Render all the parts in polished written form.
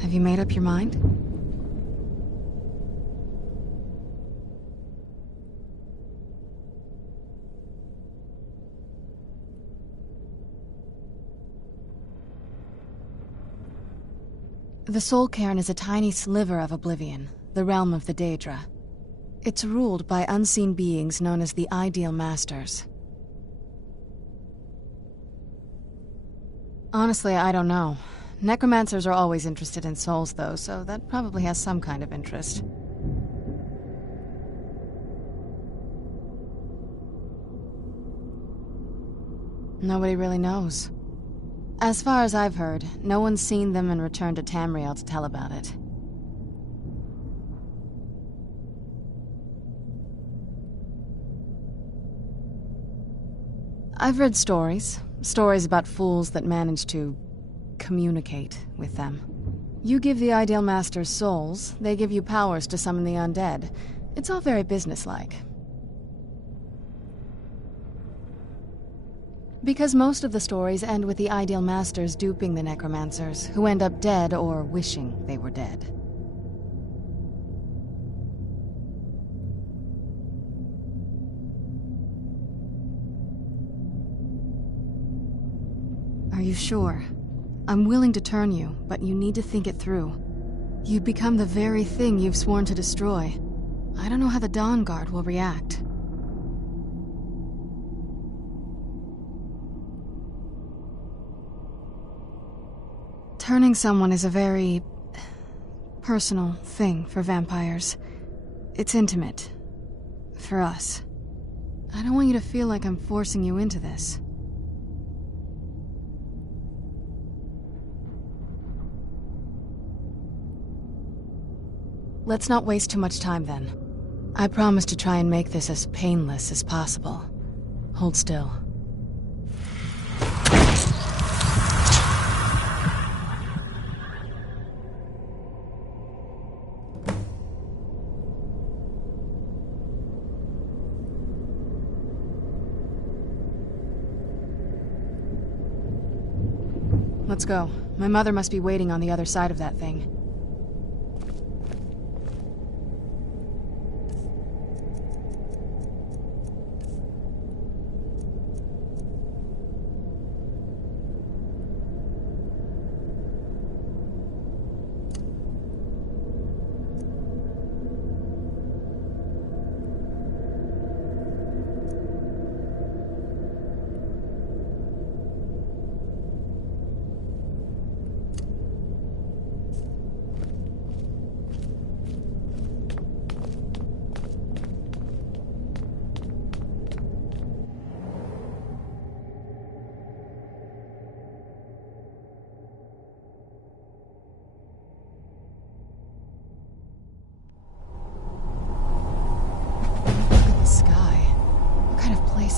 Have you made up your mind? The Soul Cairn is a tiny sliver of oblivion, the realm of the Daedra. It's ruled by unseen beings known as the Ideal Masters. Honestly, I don't know. Necromancers are always interested in souls, though, so that probably has some kind of interest. Nobody really knows. As far as I've heard, no one's seen them and returned to Tamriel to tell about it. I've read stories about fools that manage to communicate with them. You give the Ideal Masters souls, they give you powers to summon the undead. It's all very businesslike. Because most of the stories end with the Ideal Masters duping the necromancers, who end up dead or wishing they were dead. Are you sure? I'm willing to turn you, but you need to think it through. You'd become the very thing you've sworn to destroy. I don't know how the Dawn Guard will react. Turning someone is a very personal thing for vampires. It's intimate. For us. I don't want you to feel like I'm forcing you into this. Let's not waste too much time then. I promise to try and make this as painless as possible. Hold still. Let's go. My mother must be waiting on the other side of that thing.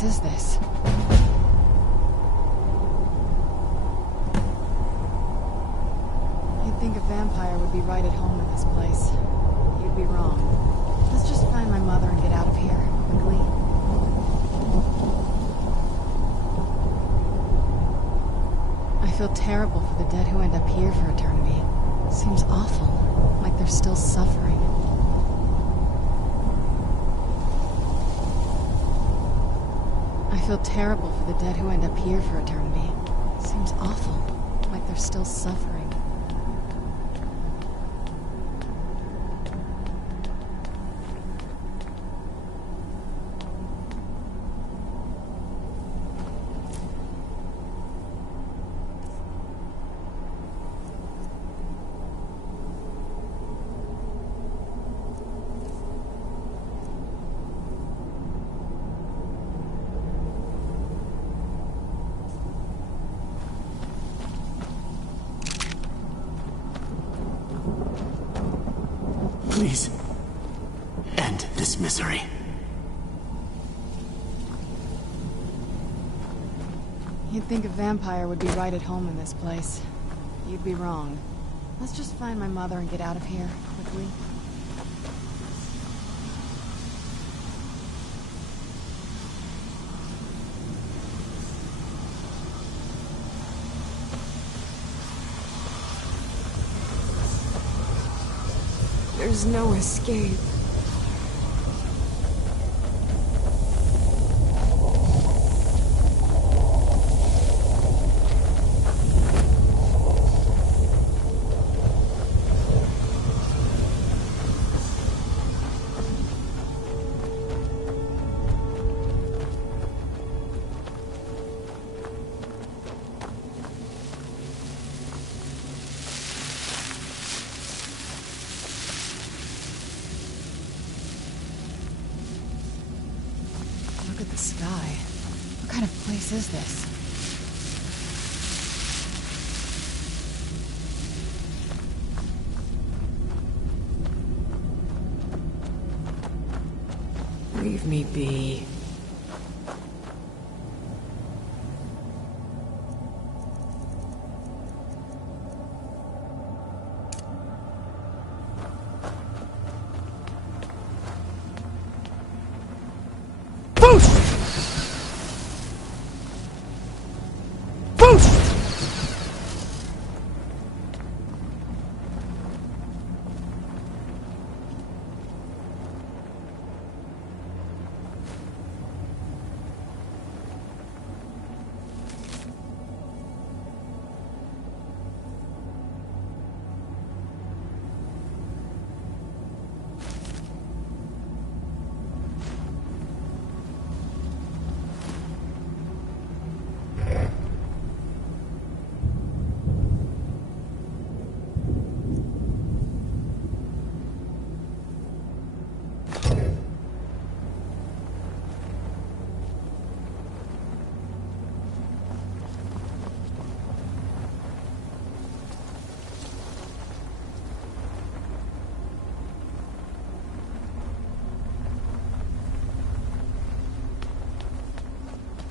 What is this? You'd think a vampire would be right at home in this place. You'd be wrong. Let's just find my mother and get out of here, quickly. I feel terrible for the dead who end up here for eternity. Seems awful, like they're still suffering. I feel terrible for the dead who end up here for eternity. Seems awful, like they're still suffering. Please, end this misery. You'd think a vampire would be right at home in this place. You'd be wrong. Let's just find my mother and get out of here, quickly. There's no escape. Look at the sky. What kind of place is this? Leave me be.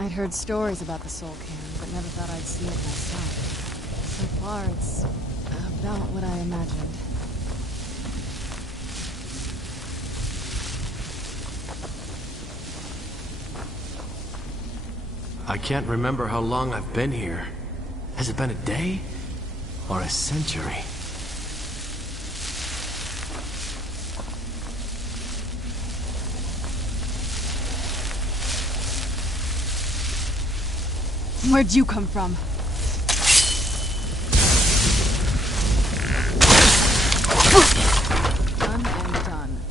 I'd heard stories about the Soul Cairn, but never thought I'd see it myself. So far, it's about what I imagined. I can't remember how long I've been here. Has it been a day? Or a century? Where'd you come from? Done and done.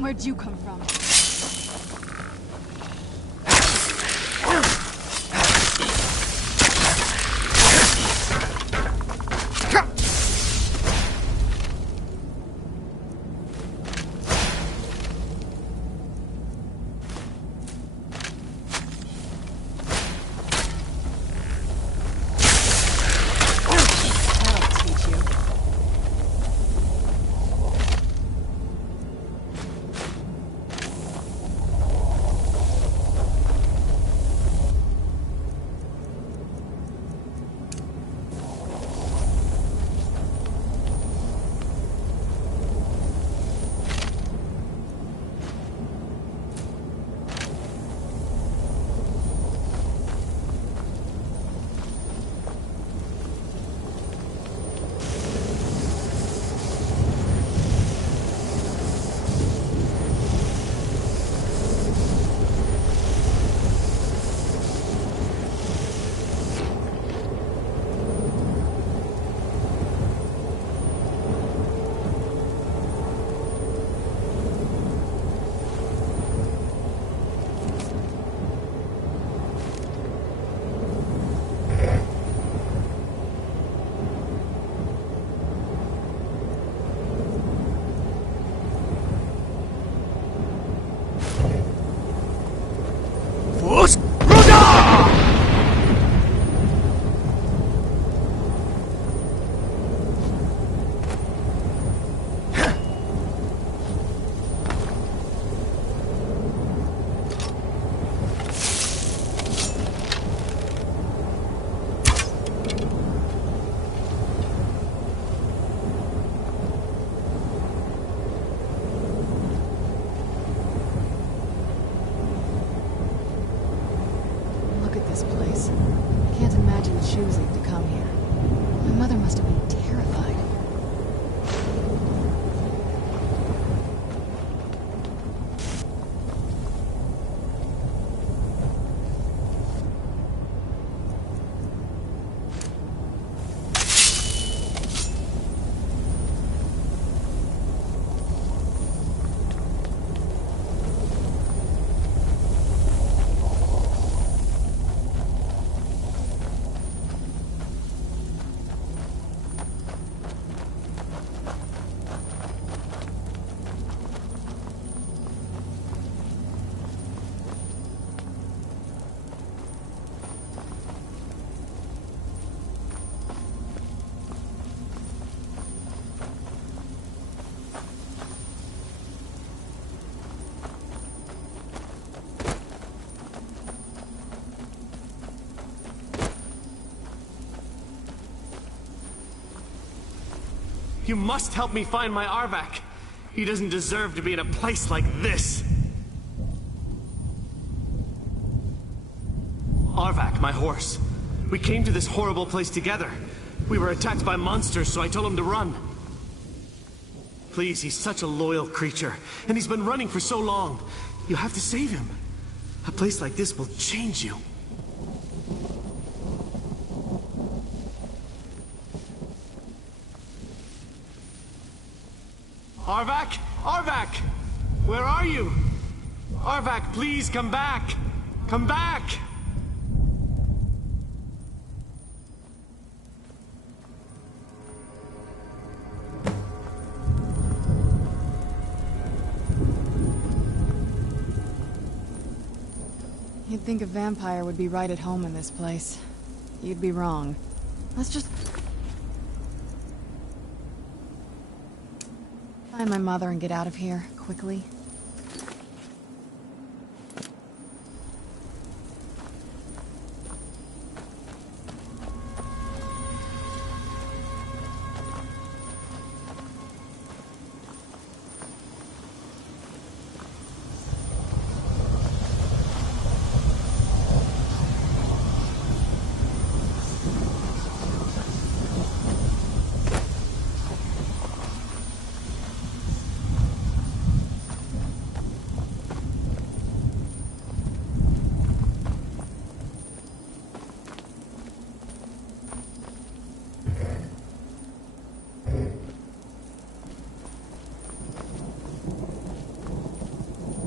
Where'd you come from? You must help me find my Arvak. He doesn't deserve to be in a place like this. Arvak, my horse. We came to this horrible place together. We were attacked by monsters, so I told him to run. Please, he's such a loyal creature, and he's been running for so long. You have to save him. A place like this will change you. Arvak? Arvak! Where are you? Arvak, please come back! Come back! You'd think a vampire would be right at home in this place. You'd be wrong. Let's just... find my mother and get out of here, quickly.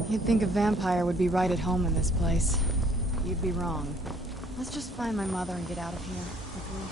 You'd think a vampire would be right at home in this place. You'd be wrong. Let's just find my mother and get out of here, quickly.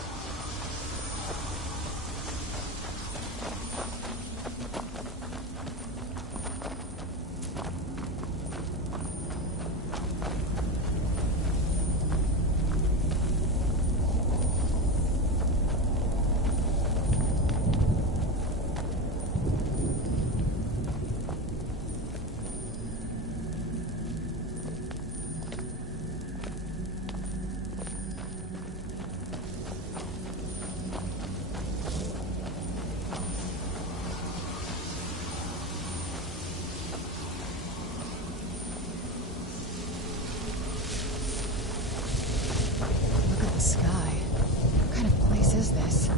Sky. What kind of place is this?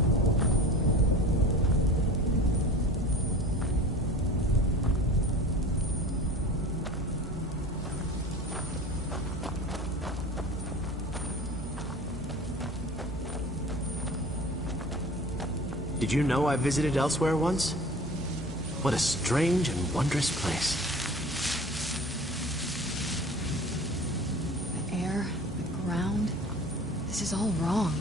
Did you know I visited elsewhere once? What a strange and wondrous place. The air, the ground. This is all wrong.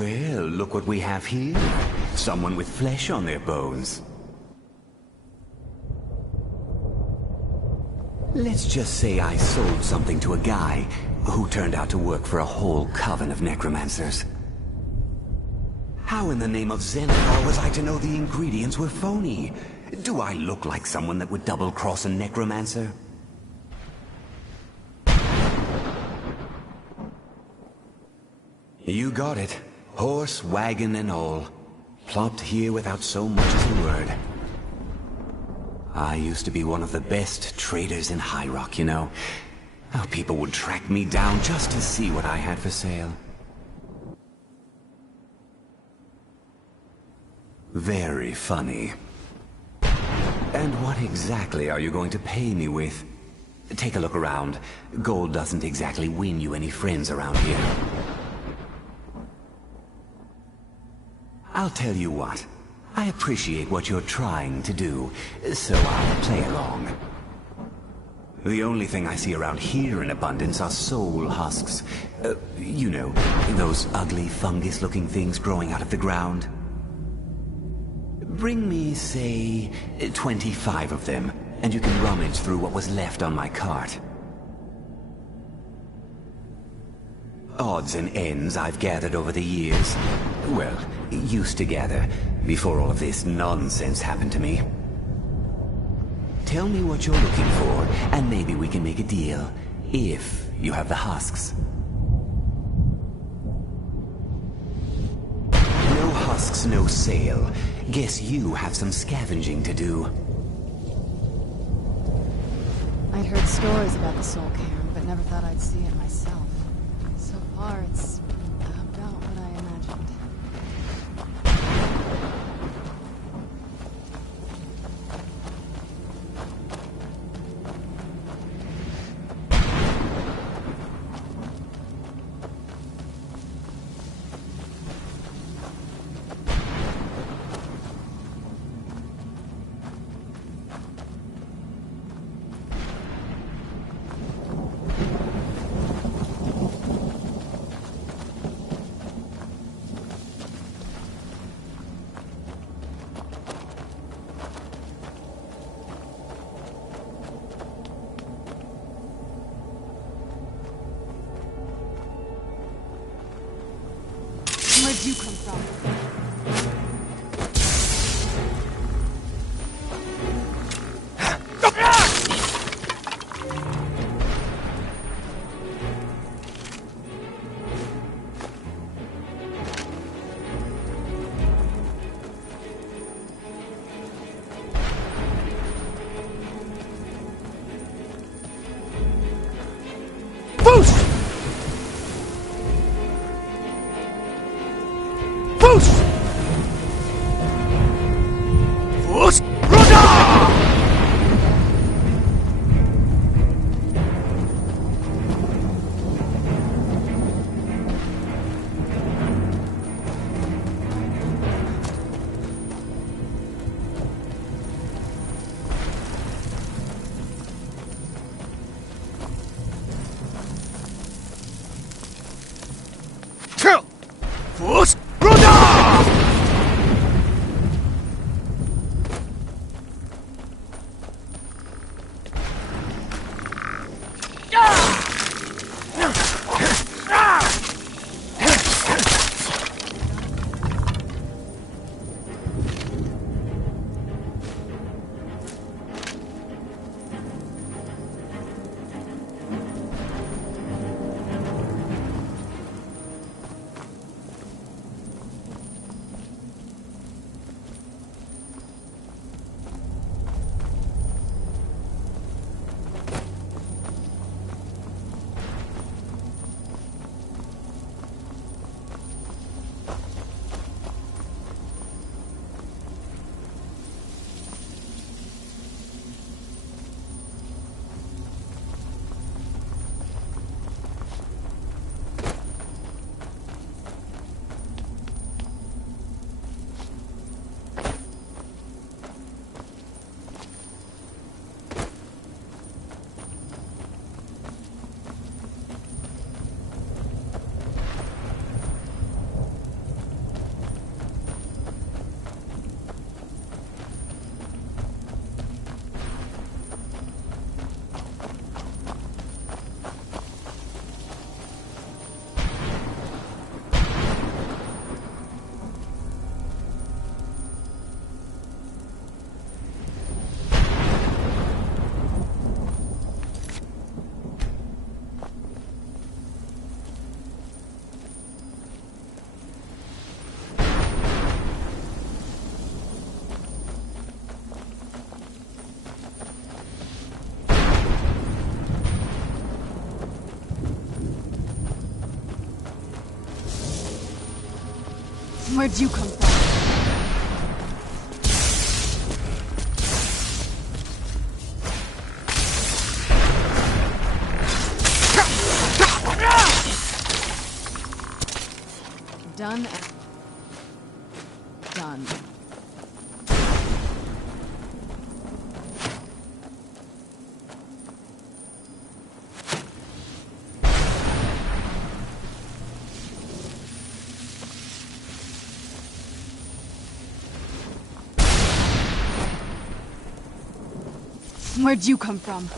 Well, look what we have here. Someone with flesh on their bones. Let's just say I sold something to a guy who turned out to work for a whole coven of necromancers. How in the name of Xenathar was I to know the ingredients were phony? Do I look like someone that would double-cross a necromancer? You got it. Horse, wagon, and all. Plopped here without so much as a word. I used to be one of the best traders in High Rock, you know. How people would track me down just to see what I had for sale. Very funny. And what exactly are you going to pay me with? Take a look around. Gold doesn't exactly win you any friends around here. I'll tell you what. I appreciate what you're trying to do, so I'll play along. The only thing I see around here in abundance are soul husks. You know, those ugly fungus-looking things growing out of the ground. Bring me, say, 25 of them, and you can rummage through what was left on my cart. Odds and ends I've gathered over the years. Well, used to gather, before all of this nonsense happened to me. Tell me what you're looking for, and maybe we can make a deal, if you have the husks. No husks, no sale. Guess you have some scavenging to do. I'd heard stories about the Soul Cairn, but never thought I'd see it myself. So far, it's about what I imagined. Where'd you come from? Boost! Where'd you come from? Done and done. Where'd you come from?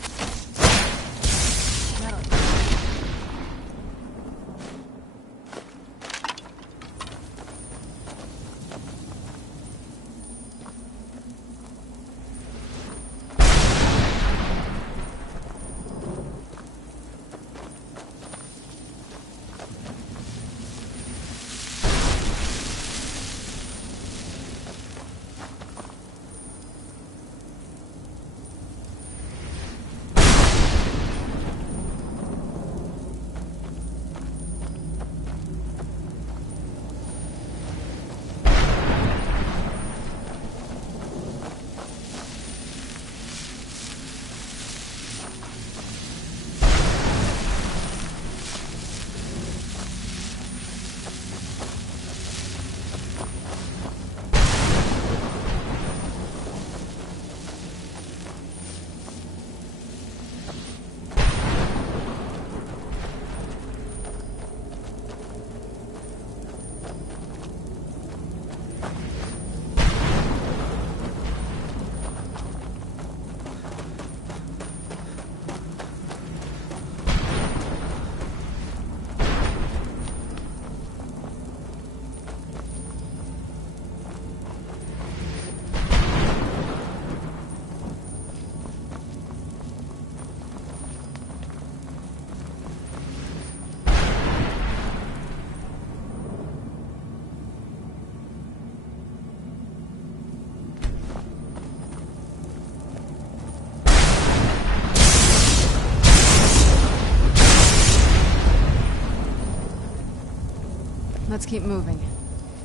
Let's keep moving. I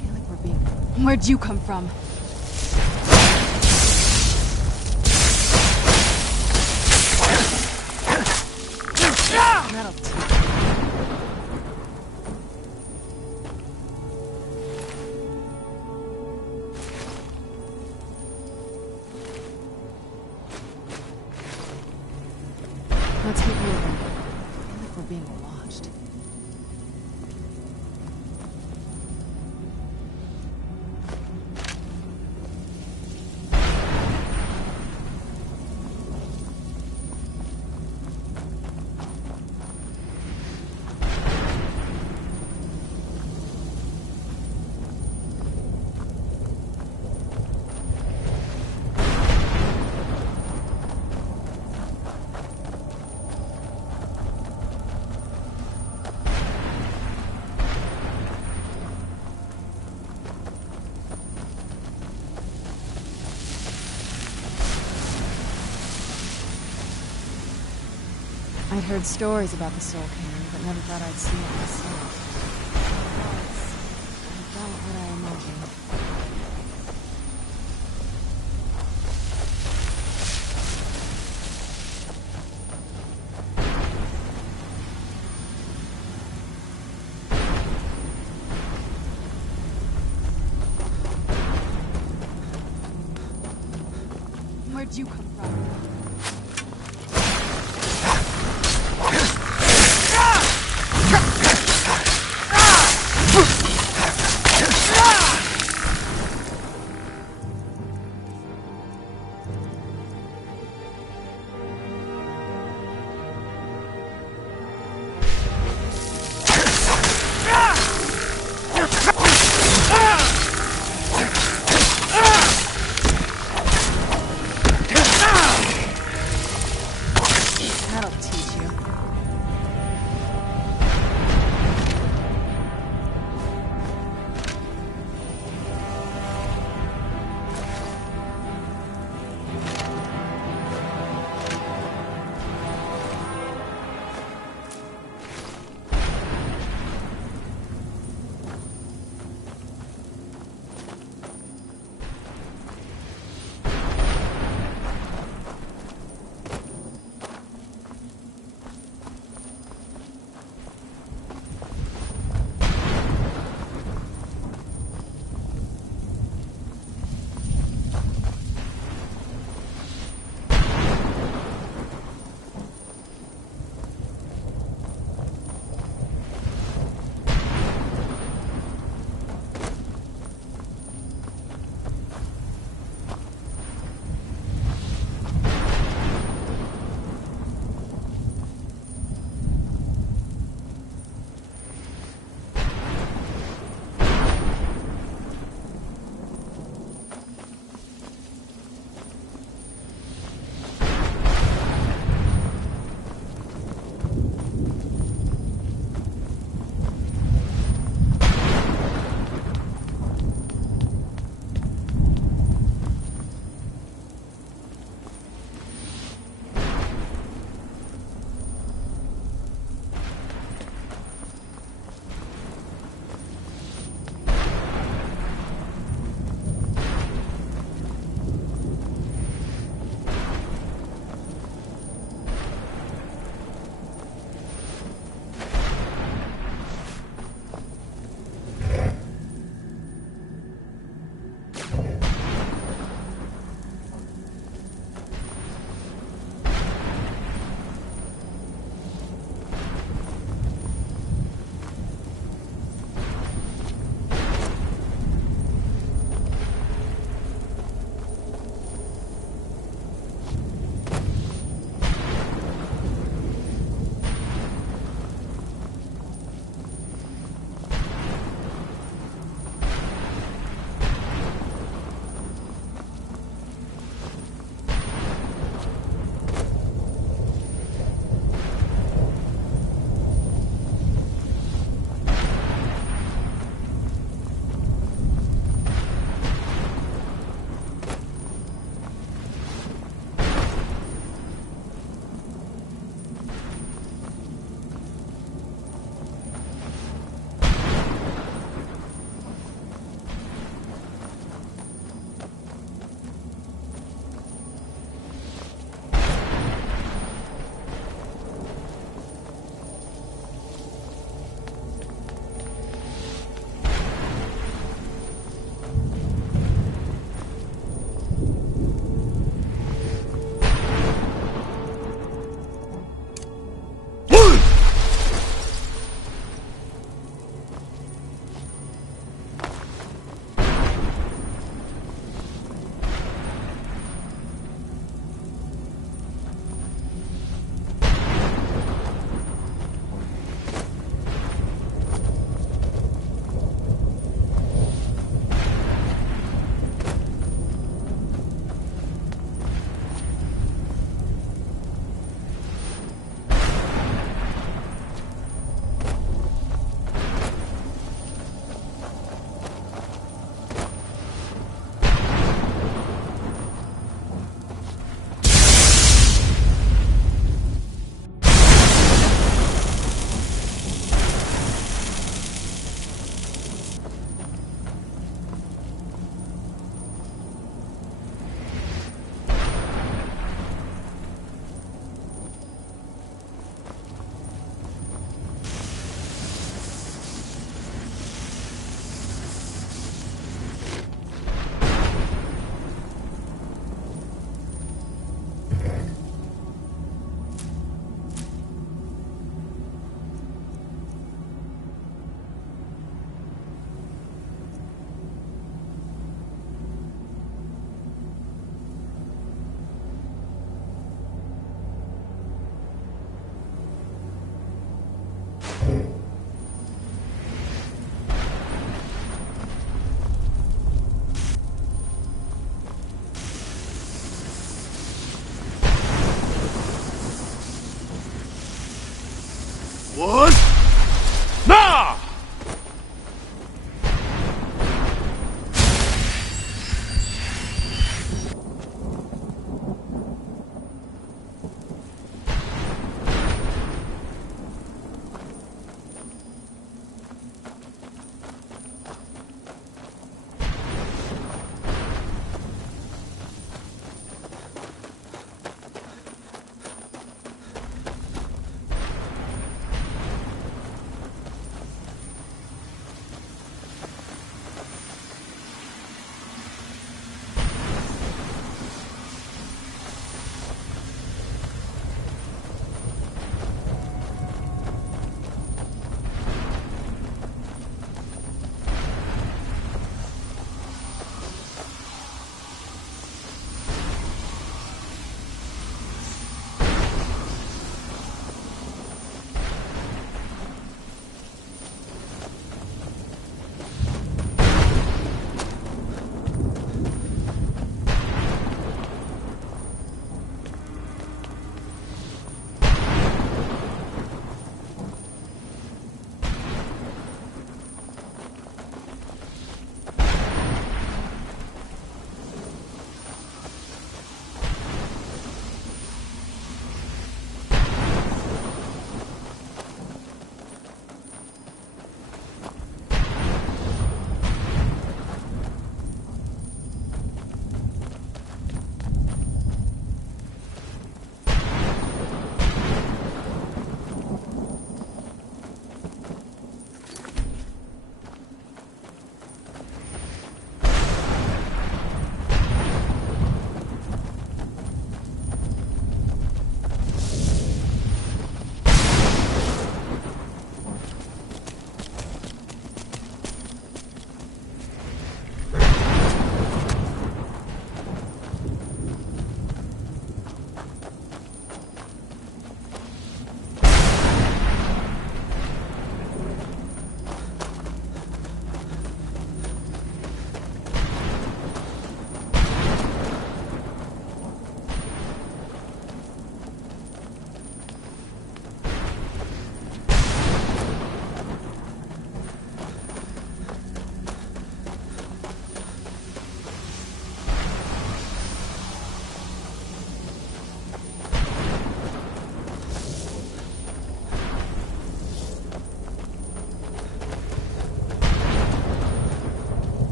feel like we're being... Where'd you come from? That'll teach. Let's keep moving. I feel like we're being watched. I'd heard stories about the Soul Cannon, but never thought I'd see it myself. It's about what I imagined. Where'd you come from?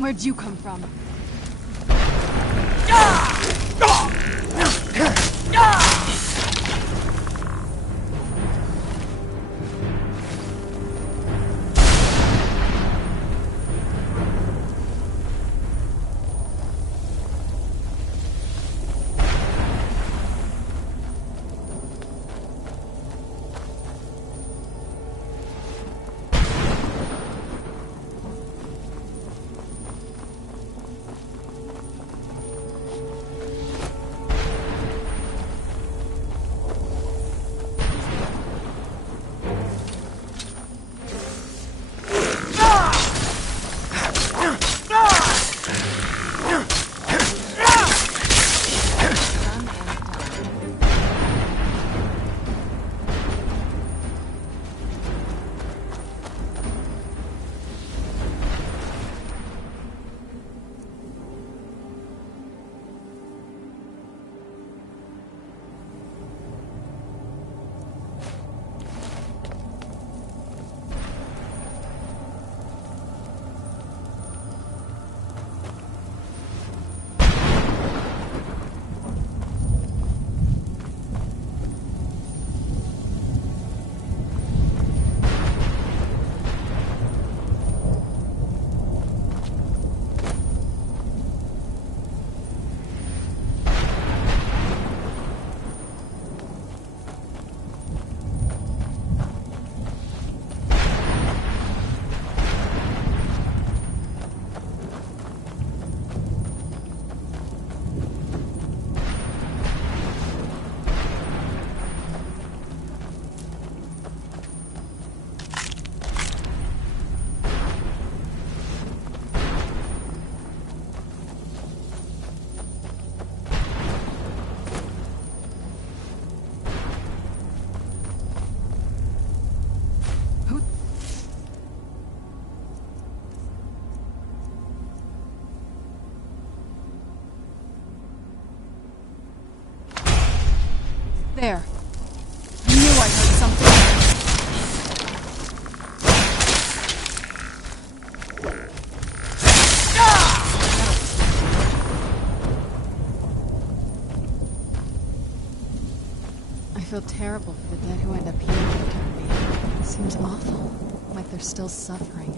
Where'd you come from? There. I knew I heard something. I feel terrible for the dead who end up here after me. It seems awful. Like they're still suffering.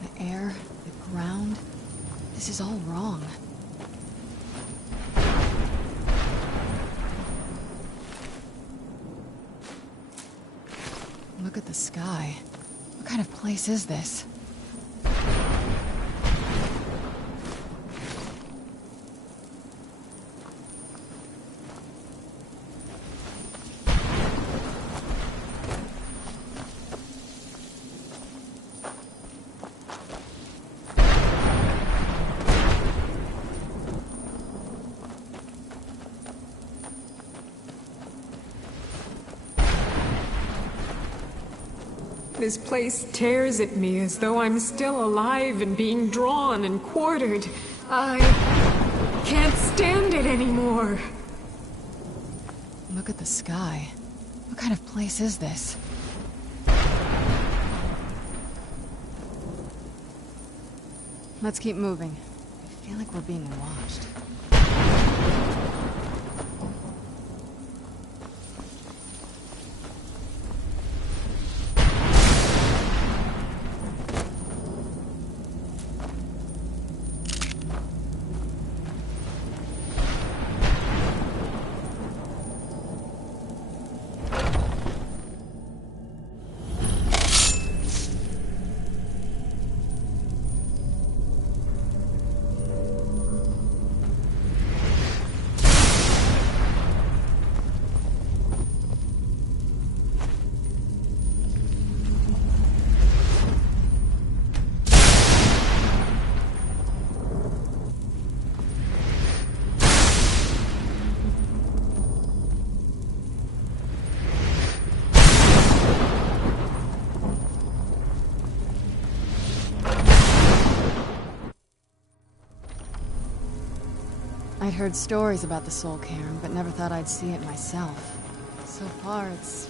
The air, the ground. This is all wrong. Look at the sky. What kind of place is this? This place tears at me as though I'm still alive and being drawn and quartered. I can't stand it anymore. Look at the sky. What kind of place is this? Let's keep moving. I feel like we're being watched. I'd heard stories about the Soul Cairn, but never thought I'd see it myself. So far, it's...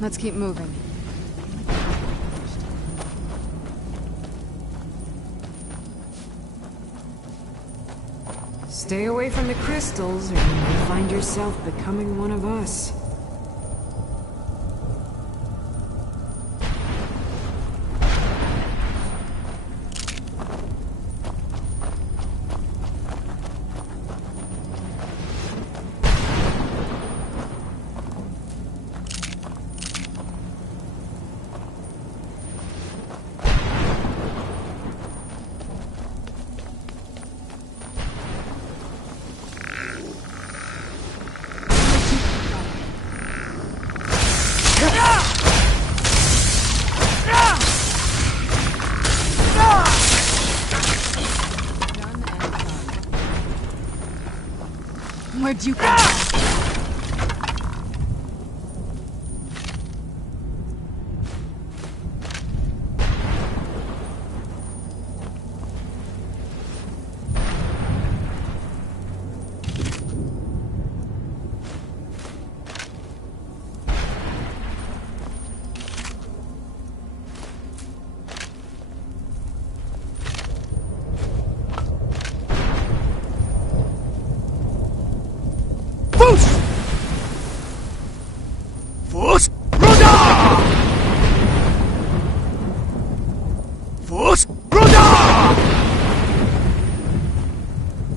Let's keep moving. Stay away from the crystals, or you may find yourself becoming one of us. Where'd you come from?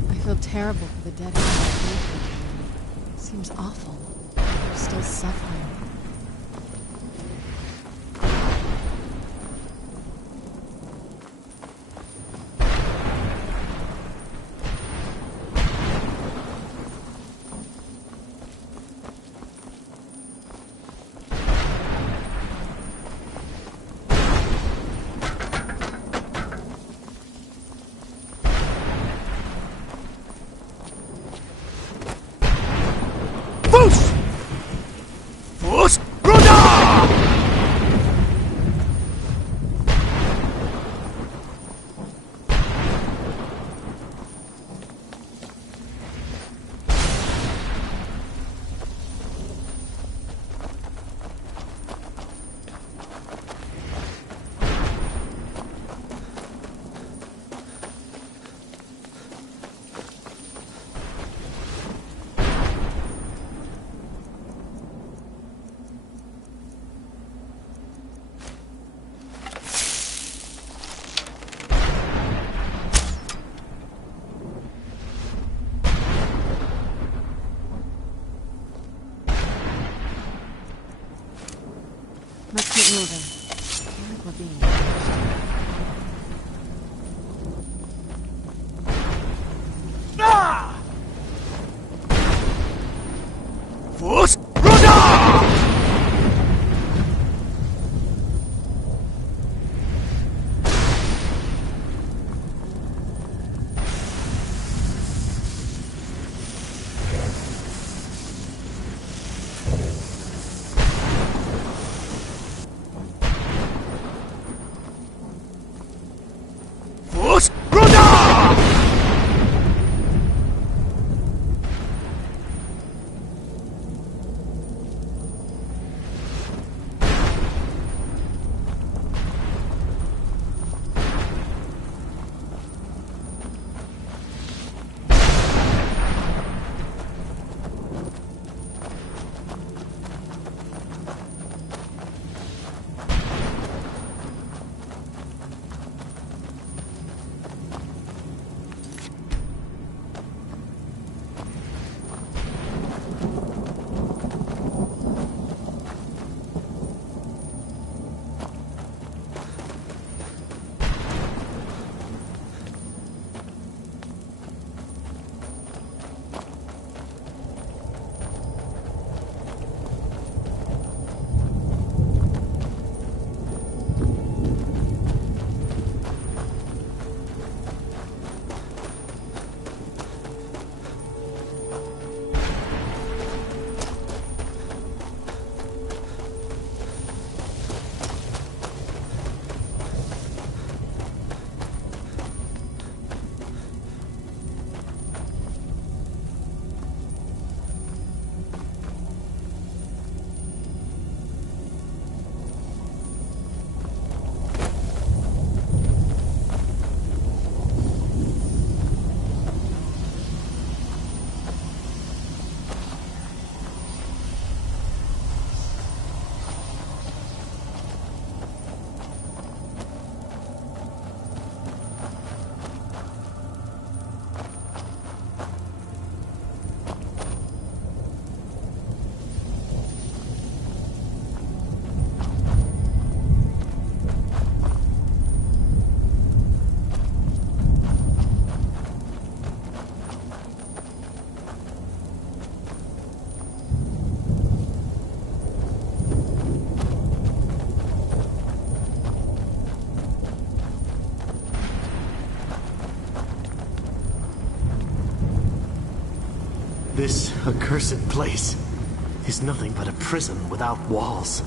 I feel terrible for the dead. Seems awful. They're still suffering. Let's keep moving. I feel like we're being watched. This accursed place is nothing but a prison without walls.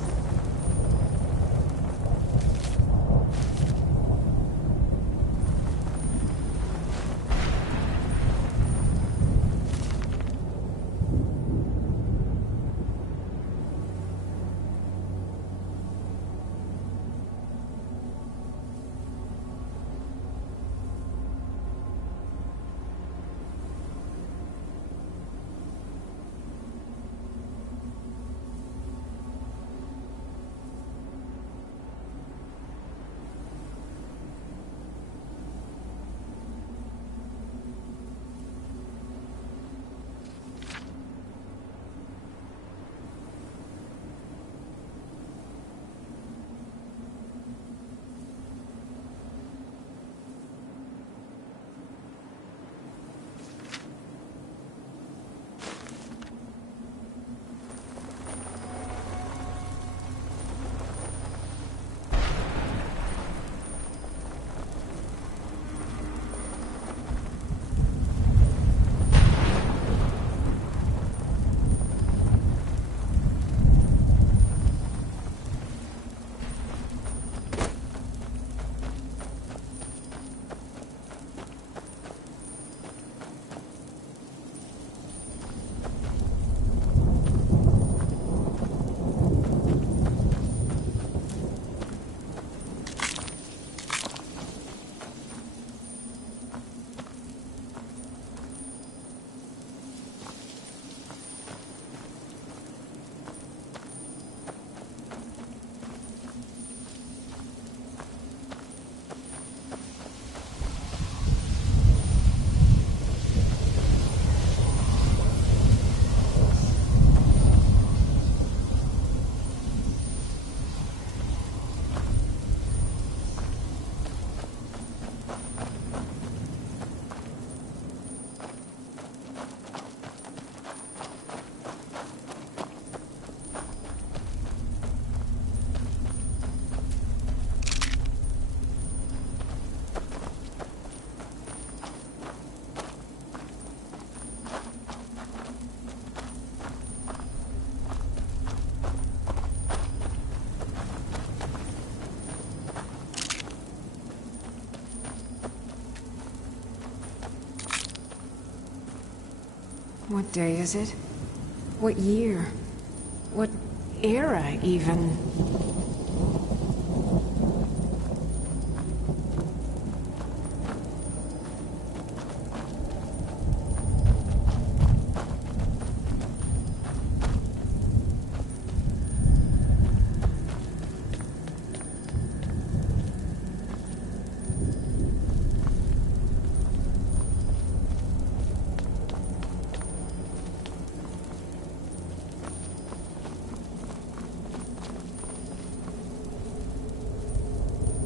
What day is it? What year? What era, even?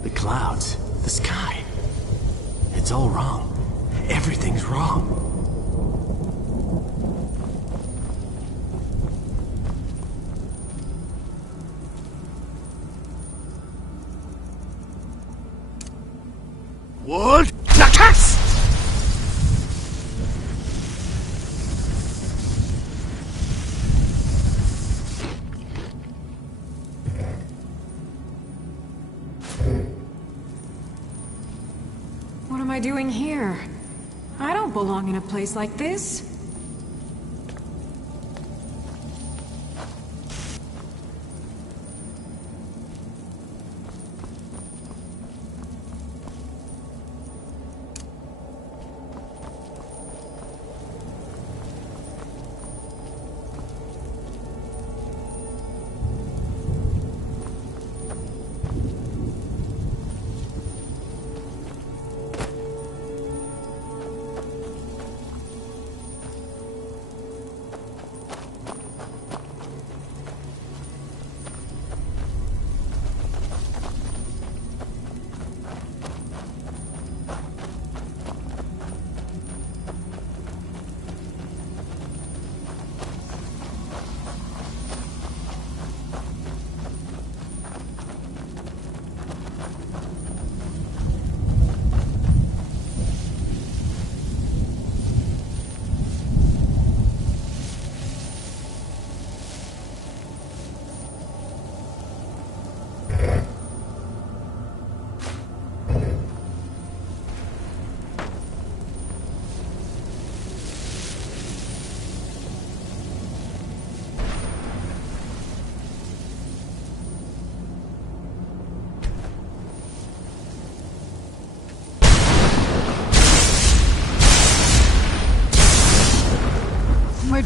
The clouds, the sky. It's all wrong. Everything's wrong. What? What am I doing here? I don't belong in a place like this.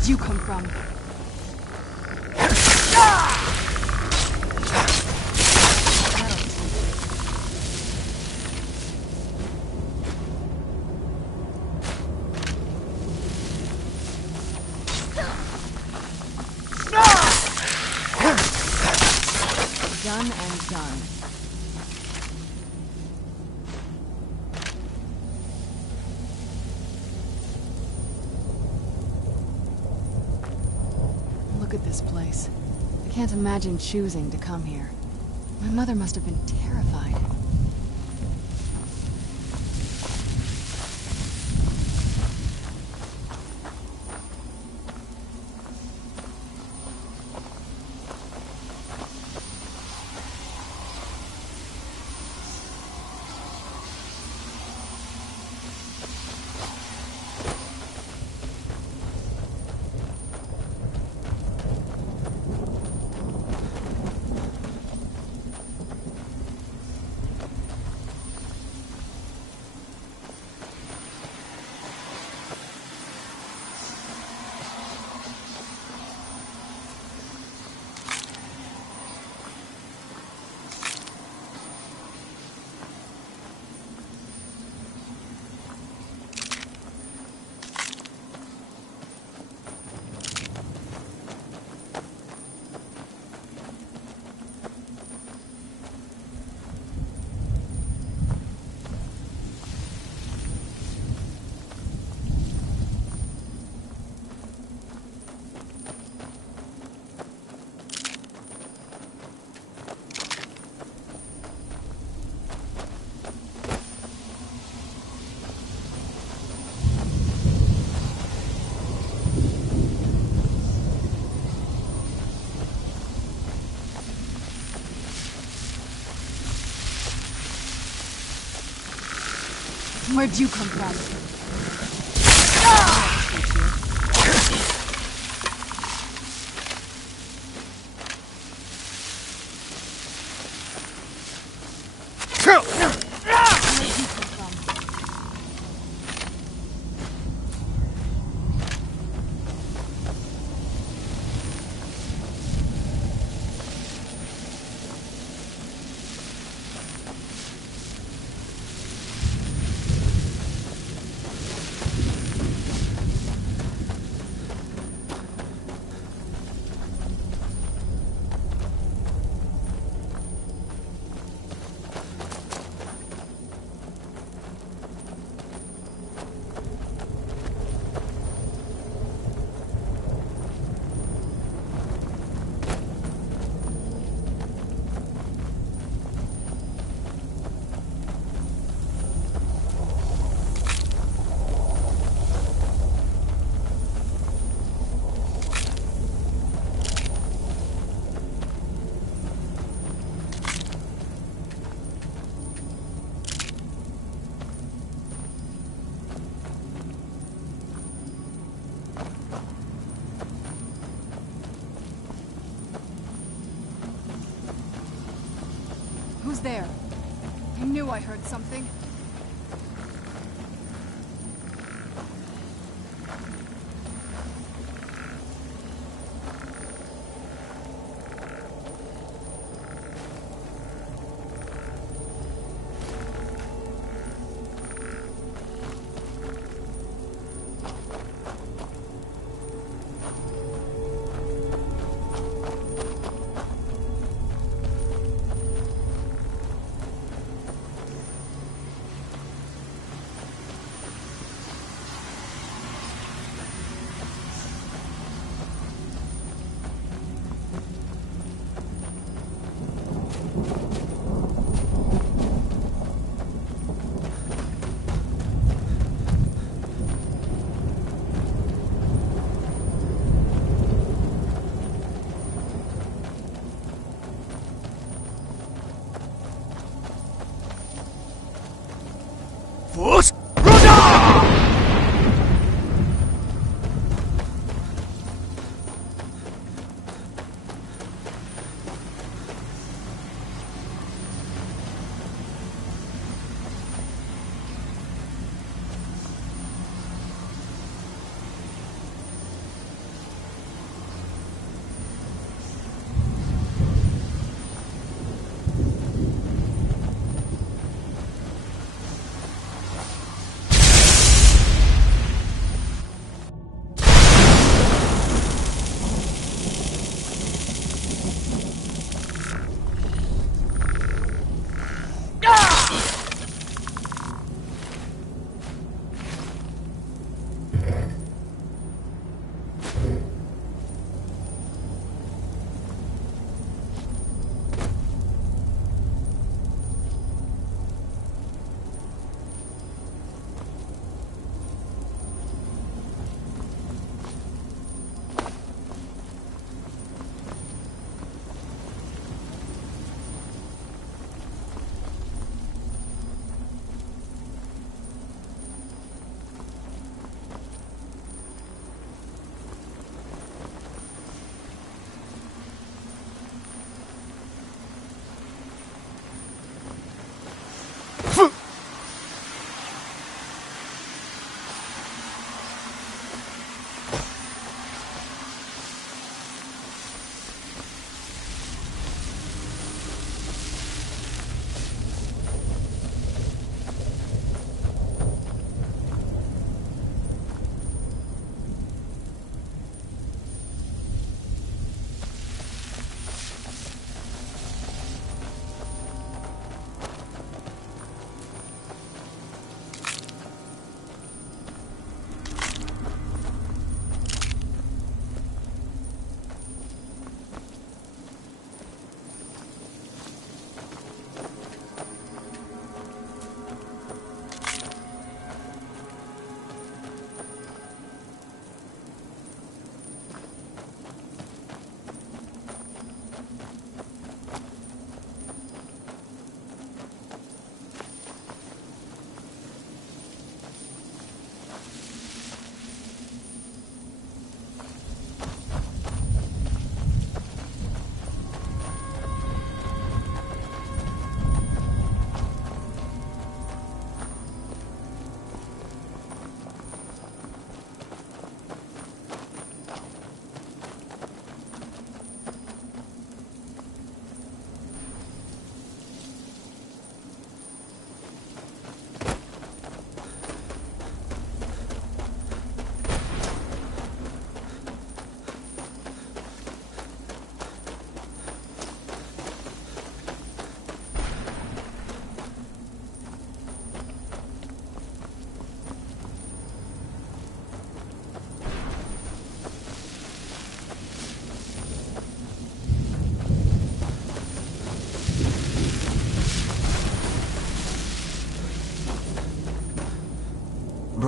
Where'd you come from? Done and done. Look at this place. I can't imagine choosing to come here. My mother must have been terrified. Where'd you come from? Who's there? I knew I heard something.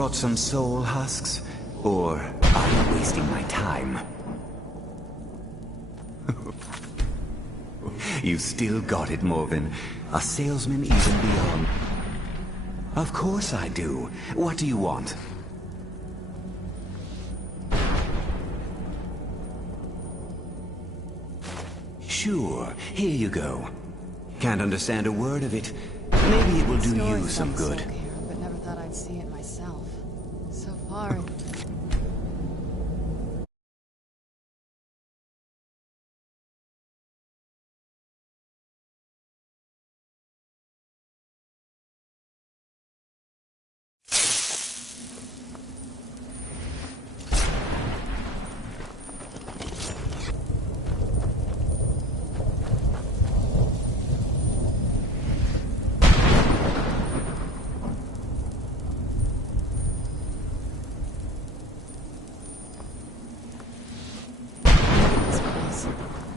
brought some soul husks? Or are you wasting my time? You still got it, Morven. A salesman even beyond. Of course I do. What do you want? Sure, here you go. Can't understand a word of it. Maybe it will do you some good. But never thought I'd see it myself. So far.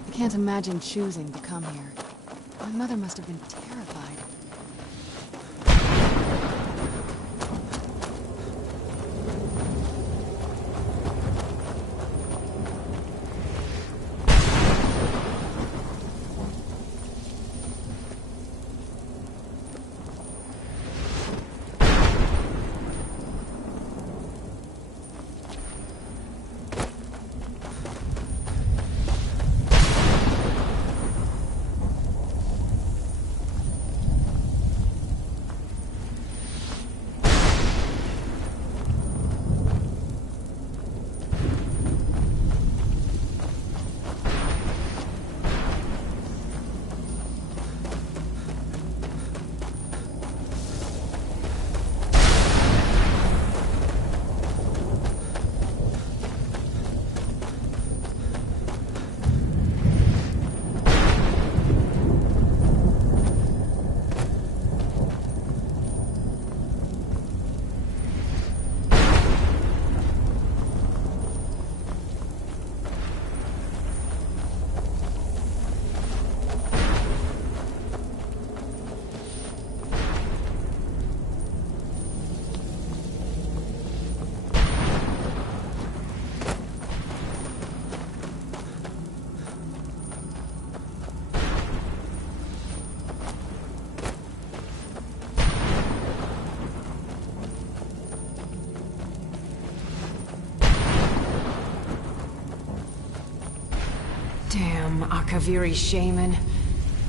I can't imagine choosing to come here. My mother must have been terrified. Damn Akaviri shaman.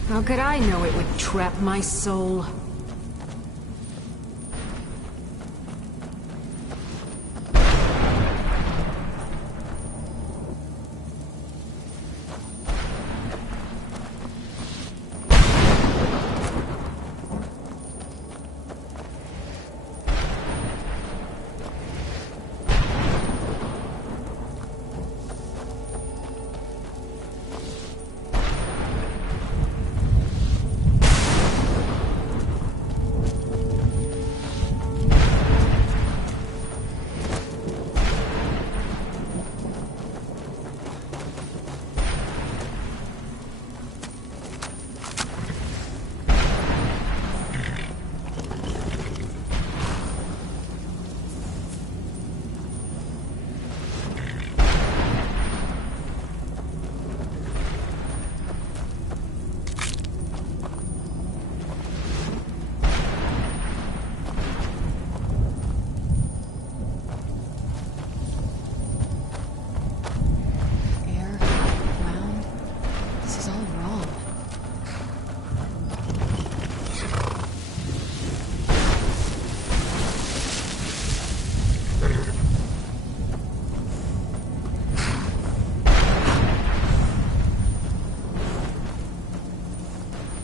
How could I know it would trap my soul?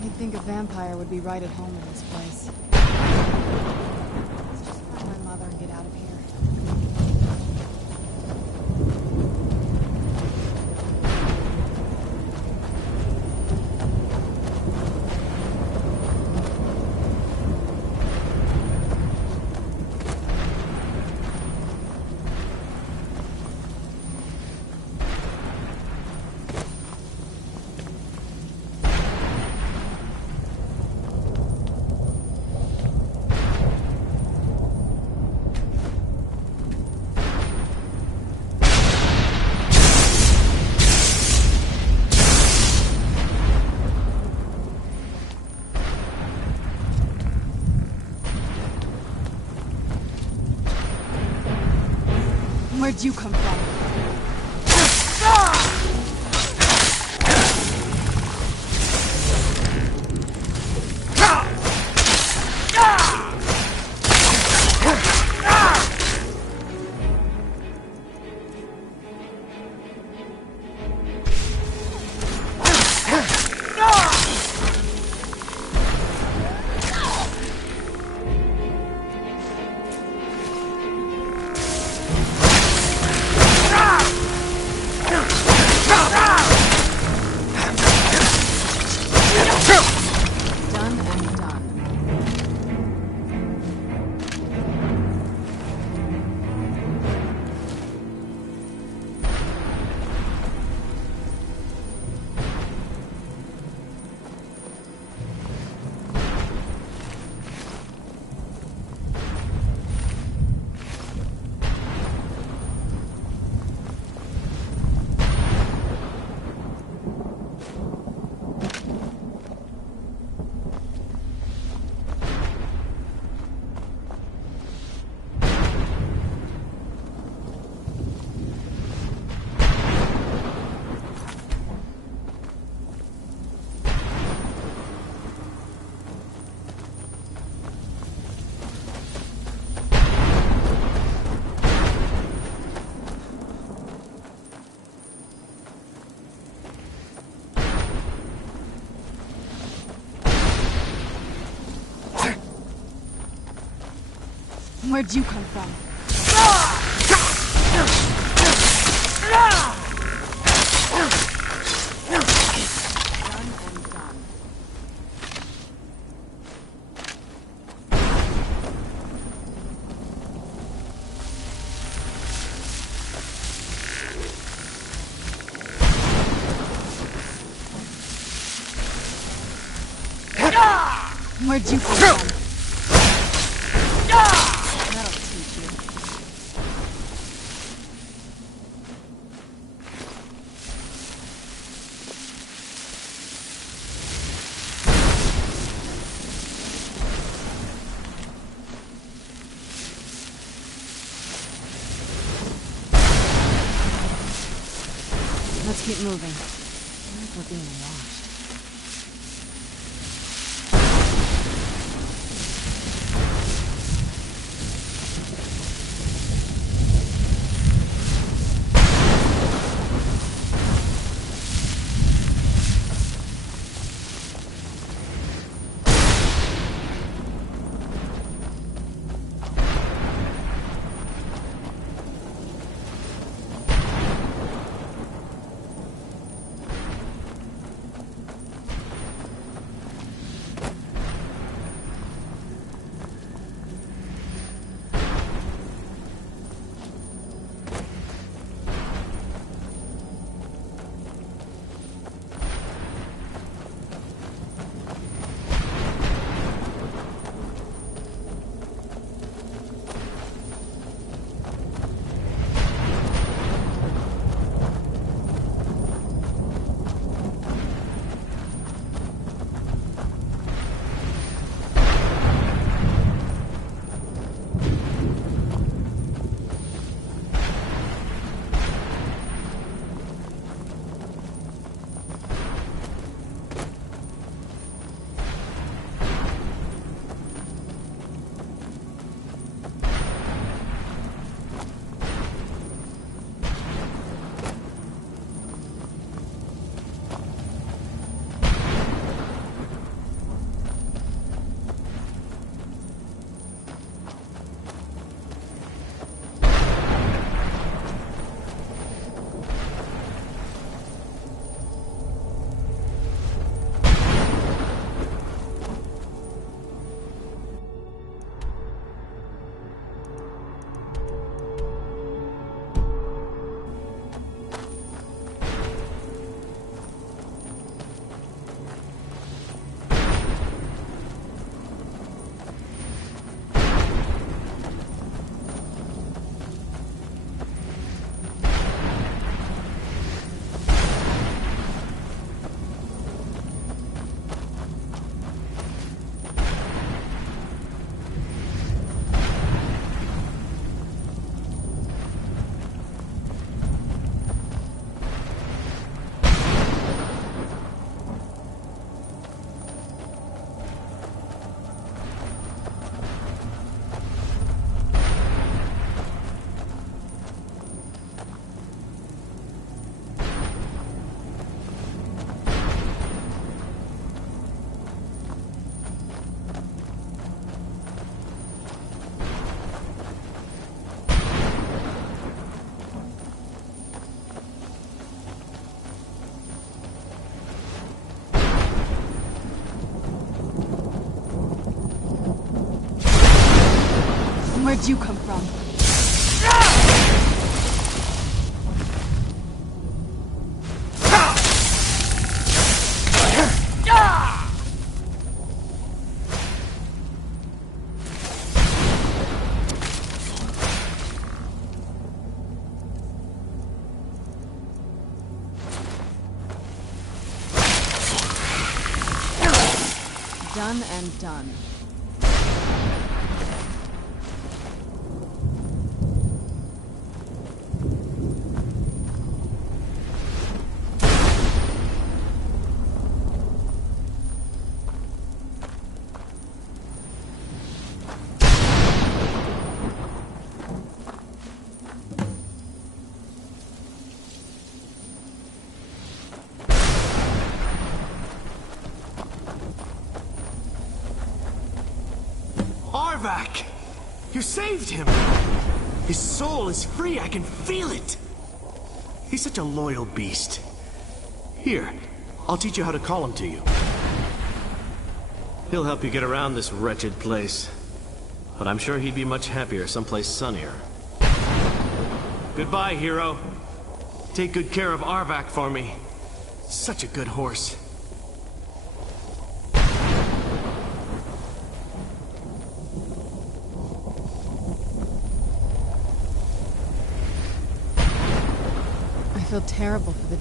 You'd think a vampire would be right at home in this place. Let's just find my mother and get out of here. Where'd you come from? Done and done. Where'd you come from? Done and done. Where'd you come from? That'll teach you. Let's keep moving. I think we're being watched. Where'd you come from? Done and done. Arvak! You saved him! His soul is free, I can feel it! He's such a loyal beast. Here, I'll teach you how to call him to you. He'll help you get around this wretched place. But I'm sure he'd be much happier someplace sunnier. Goodbye, hero. Take good care of Arvak for me. Such a good horse. I feel terrible for the...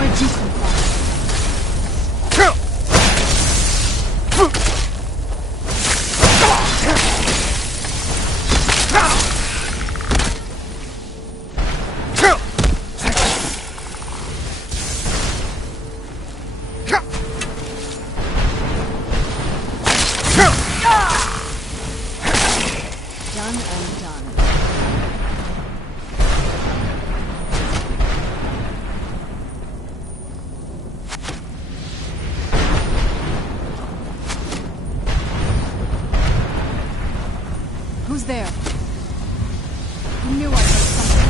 Where'd you come from? Done and done. Who's there? I knew I heard something.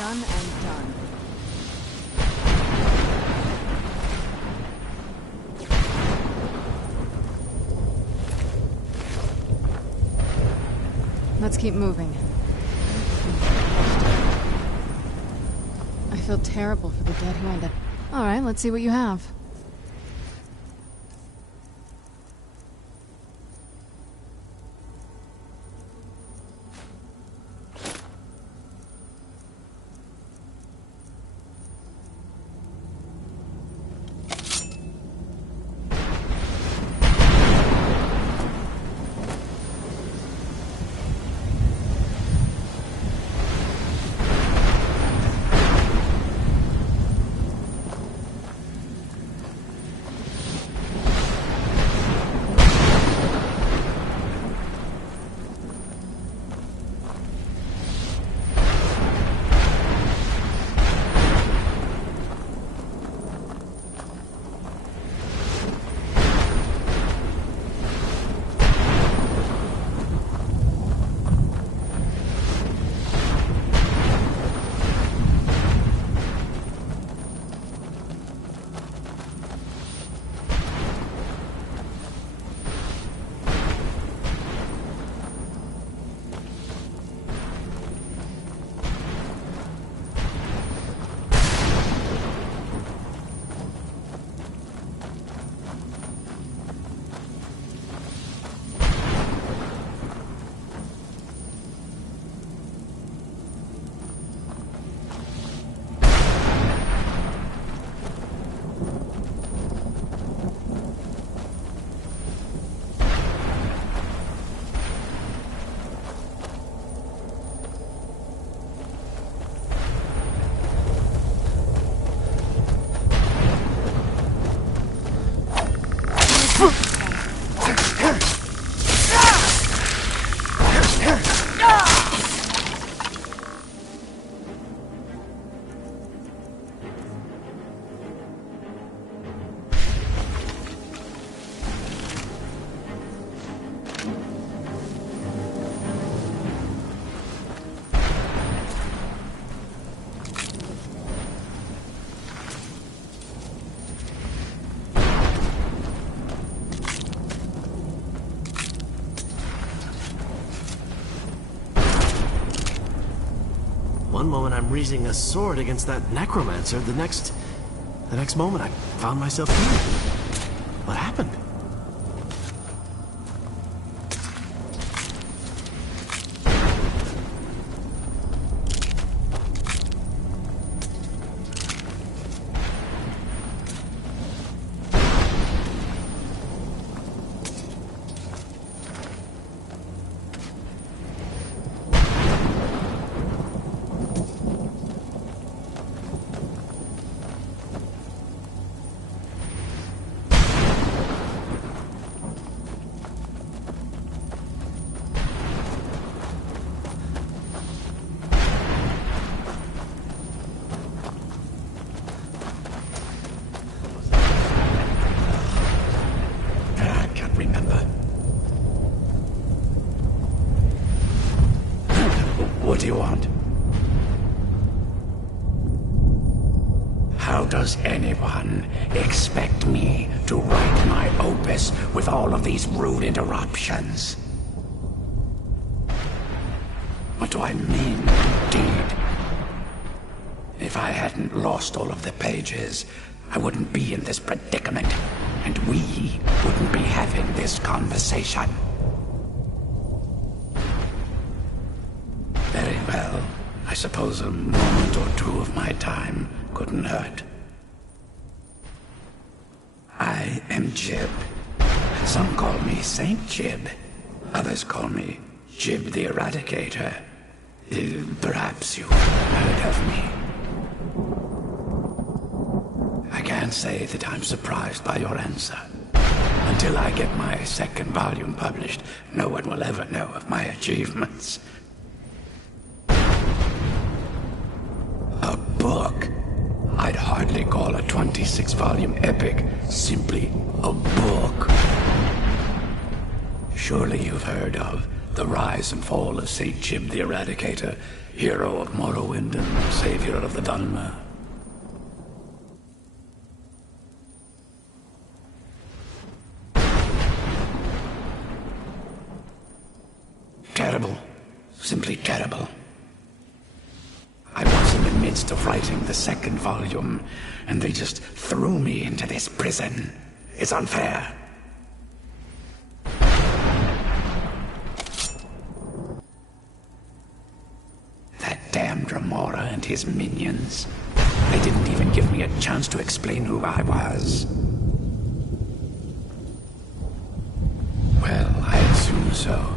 done and done. Let's keep moving. I feel terrible for the dead who end up... Alright, let's see what you have. One moment I'm raising a sword against that necromancer, the next moment I found myself here. What happened? What do you want? How does anyone expect me to write my opus with all of these rude interruptions? What do I mean, indeed? If I hadn't lost all of the pages, I wouldn't be in this predicament, and we wouldn't be having this conversation. Very well. I suppose a moment or two of my time couldn't hurt. I am Jib. Some call me Saint Jib. Others call me Jib the Eradicator. Perhaps you've heard of me. I can't say that I'm surprised by your answer. Until I get my second volume published, no one will ever know of my achievements. A book? I'd hardly call a 26-volume epic simply a book. Surely you've heard of The Rise and Fall of St. Jib the Eradicator hero of Morrowind and savior of the Dhalma. Terrible. Simply terrible. I was in the midst of writing the second volume, and they just threw me into this prison. It's unfair. That damn Dremora and his minions. They didn't even give me a chance to explain who I was. Well, I assume so.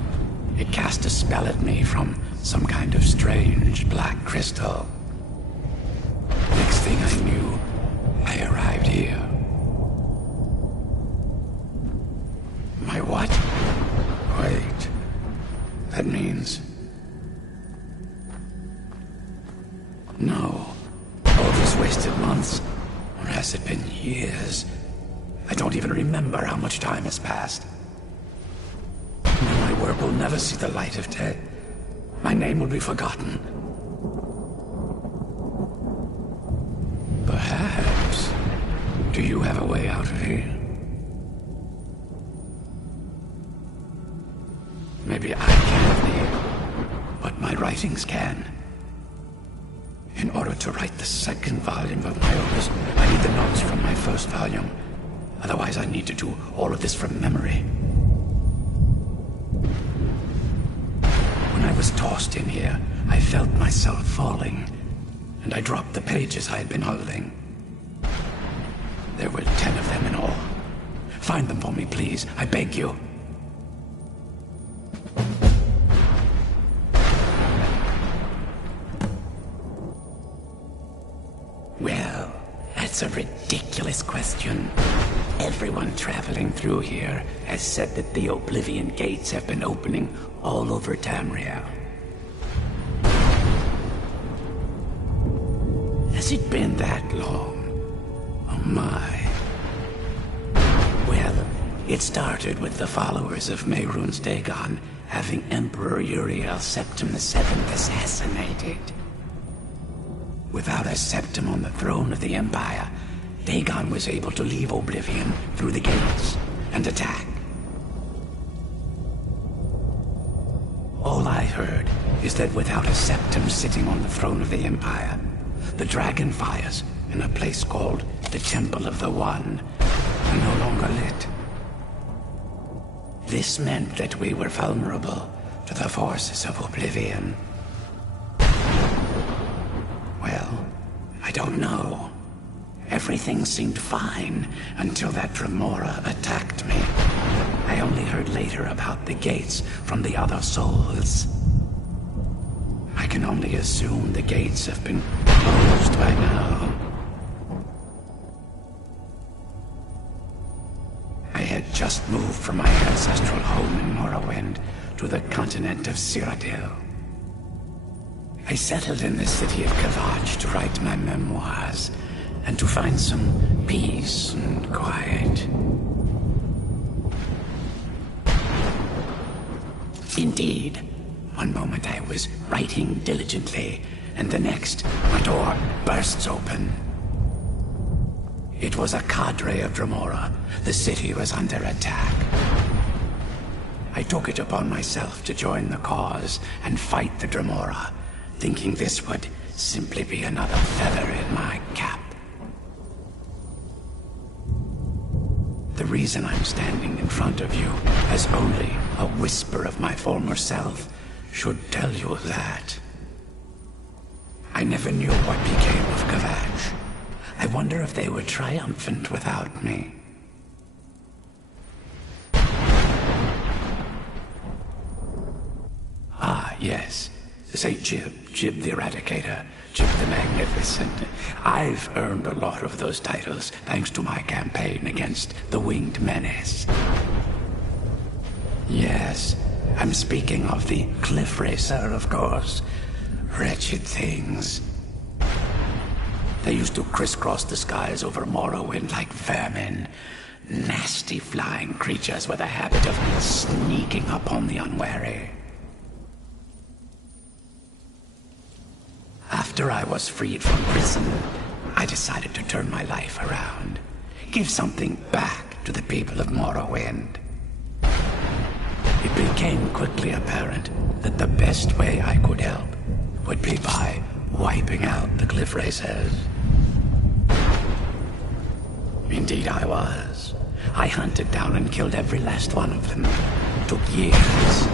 It cast a spell at me from some kind of strange black crystal. Next thing I knew, I arrived here. My what? Wait. That means... No. All these wasted months. Or has it been years? I don't even remember how much time has passed. My work will never see the light of day. My name will be forgotten. Perhaps. Do you have a way out of here? Maybe I can't leave, but my writings can. In order to write the second volume of my opus, I need the notes from my first volume. Otherwise, I need to do all of this from memory. When I was tossed in here, I felt myself falling, and I dropped the pages I had been holding. There were 10 of them in all. Find them for me, please. I beg you. Well, that's a ridiculous question. Everyone traveling through here has said that the Oblivion Gates have been opening all over Tamriel. Has it been that long? Oh my. Well, it started with the followers of Mehrunes Dagon having Emperor Uriel Septim VII assassinated. Without a septim on the throne of the Empire, Dagon was able to leave Oblivion through the gates and attack. All I heard is that without a septim sitting on the throne of the Empire, the dragon fires in a place called the Temple of the One are no longer lit. This meant that we were vulnerable to the forces of Oblivion. Well, I don't know. Everything seemed fine until that Dremora attacked me. I only heard later about the gates from the other souls. I can only assume the gates have been closed by now. I had just moved from my ancestral home in Morrowind to the continent of Cyrodiil. I settled in the city of Kavach to write my memoirs and to find some peace and quiet. Indeed, one moment I was writing diligently, and the next, my door bursts open. It was a cadre of Dremora. The city was under attack. I took it upon myself to join the cause and fight the Dremora, thinking this would simply be another feather in my cap. The reason I'm standing in front of you as only a whisper of my former self should tell you that. I never knew what became of Kavach. I wonder if they were triumphant without me. Ah, yes. Say Jib the Eradicator, Jib the Magnificent. I've earned a lot of those titles thanks to my campaign against the Winged Menace. Yes, I'm speaking of the Cliff Racer, of course. Wretched things. They used to crisscross the skies over Morrowind like vermin. Nasty flying creatures with a habit of sneaking upon the unwary. After I was freed from prison, I decided to turn my life around. Give something back to the people of Morrowind. It became quickly apparent that the best way I could help would be by wiping out the Cliff Racers. Indeed I was. I hunted down and killed every last one of them. It took years.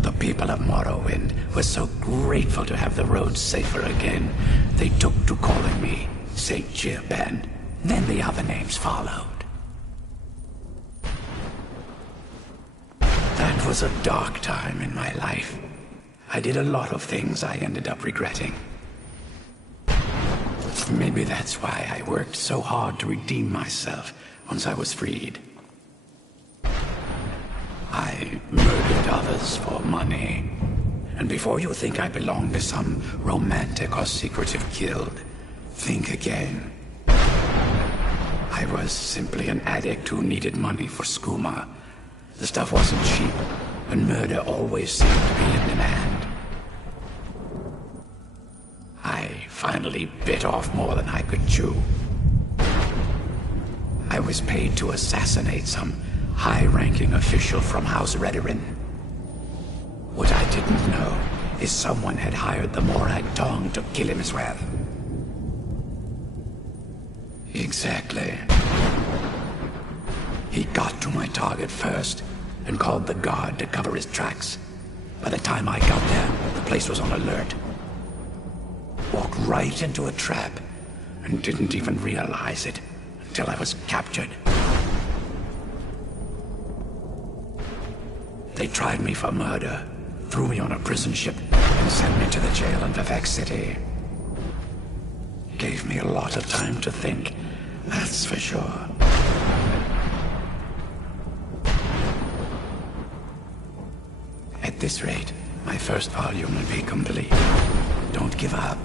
The people of Morrowind were so grateful to have the roads safer again, they took to calling me St. Chirben. Then the other names followed. That was a dark time in my life. I did a lot of things I ended up regretting. Maybe that's why I worked so hard to redeem myself once I was freed. I murdered others for money. And before you think I belong to some romantic or secretive guild, think again. I was simply an addict who needed money for skooma. The stuff wasn't cheap, and murder always seemed to be in demand. I finally bit off more than I could chew. I was paid to assassinate some high-ranking official from House Redorin. What I didn't know is someone had hired the Morag Tong to kill him as well. Exactly. He got to my target first and called the guard to cover his tracks. By the time I got there, the place was on alert. Walked right into a trap and didn't even realize it until I was captured. They tried me for murder, threw me on a prison ship, and sent me to the jail in Vivek City. Gave me a lot of time to think, that's for sure. At this rate, my first volume will be complete. Don't give up.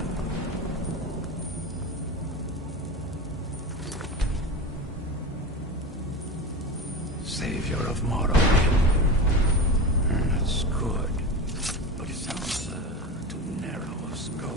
Savior of Morrowind. That's good, but it sounds too narrow of scope.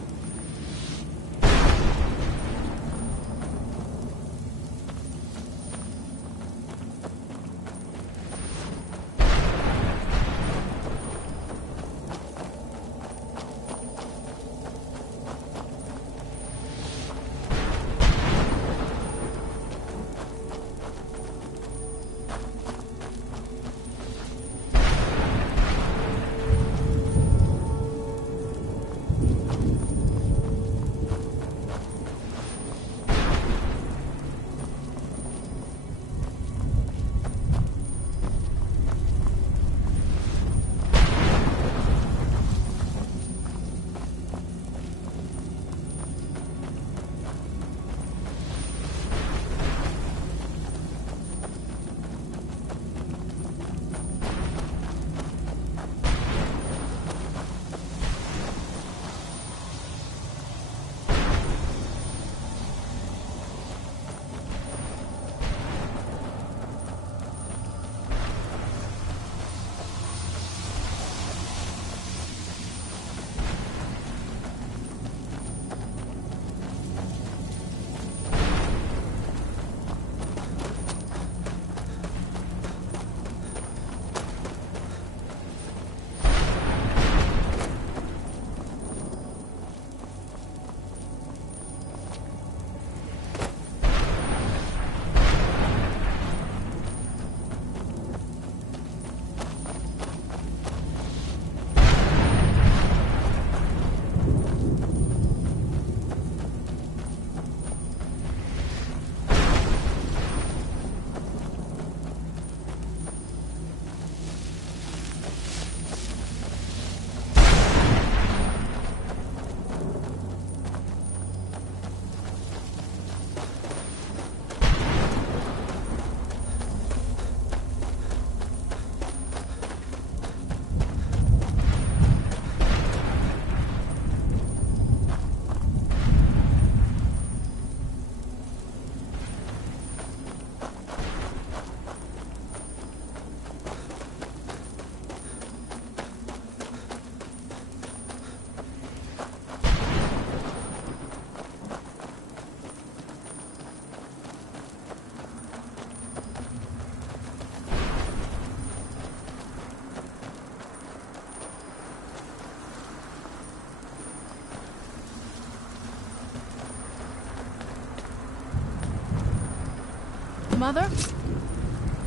Mother?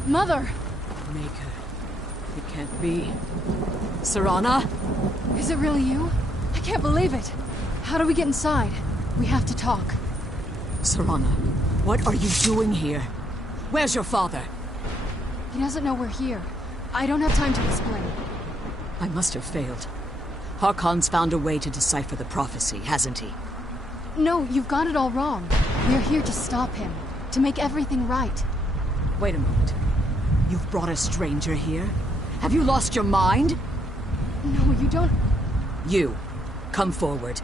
Mother! Maker. It can't be. Serana? Is it really you? I can't believe it. How do we get inside? We have to talk. Serana, what are you doing here? Where's your father? He doesn't know we're here. I don't have time to explain. I must have failed. Harkon's found a way to decipher the prophecy, hasn't he? No, you've got it all wrong. We're here to stop him. To make everything right. Wait a moment. You've brought a stranger here? Have you lost your mind? No, you don't... You, come forward.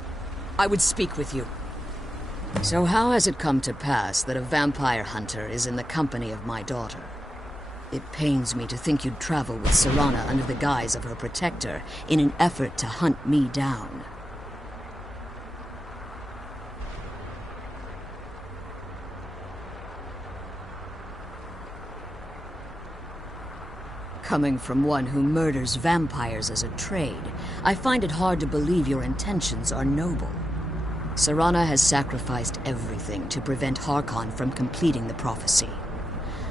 I would speak with you. So how has it come to pass that a vampire hunter is in the company of my daughter? It pains me to think you'd travel with Serana under the guise of her protector in an effort to hunt me down. Coming from one who murders vampires as a trade, I find it hard to believe your intentions are noble. Serana has sacrificed everything to prevent Harkon from completing the prophecy.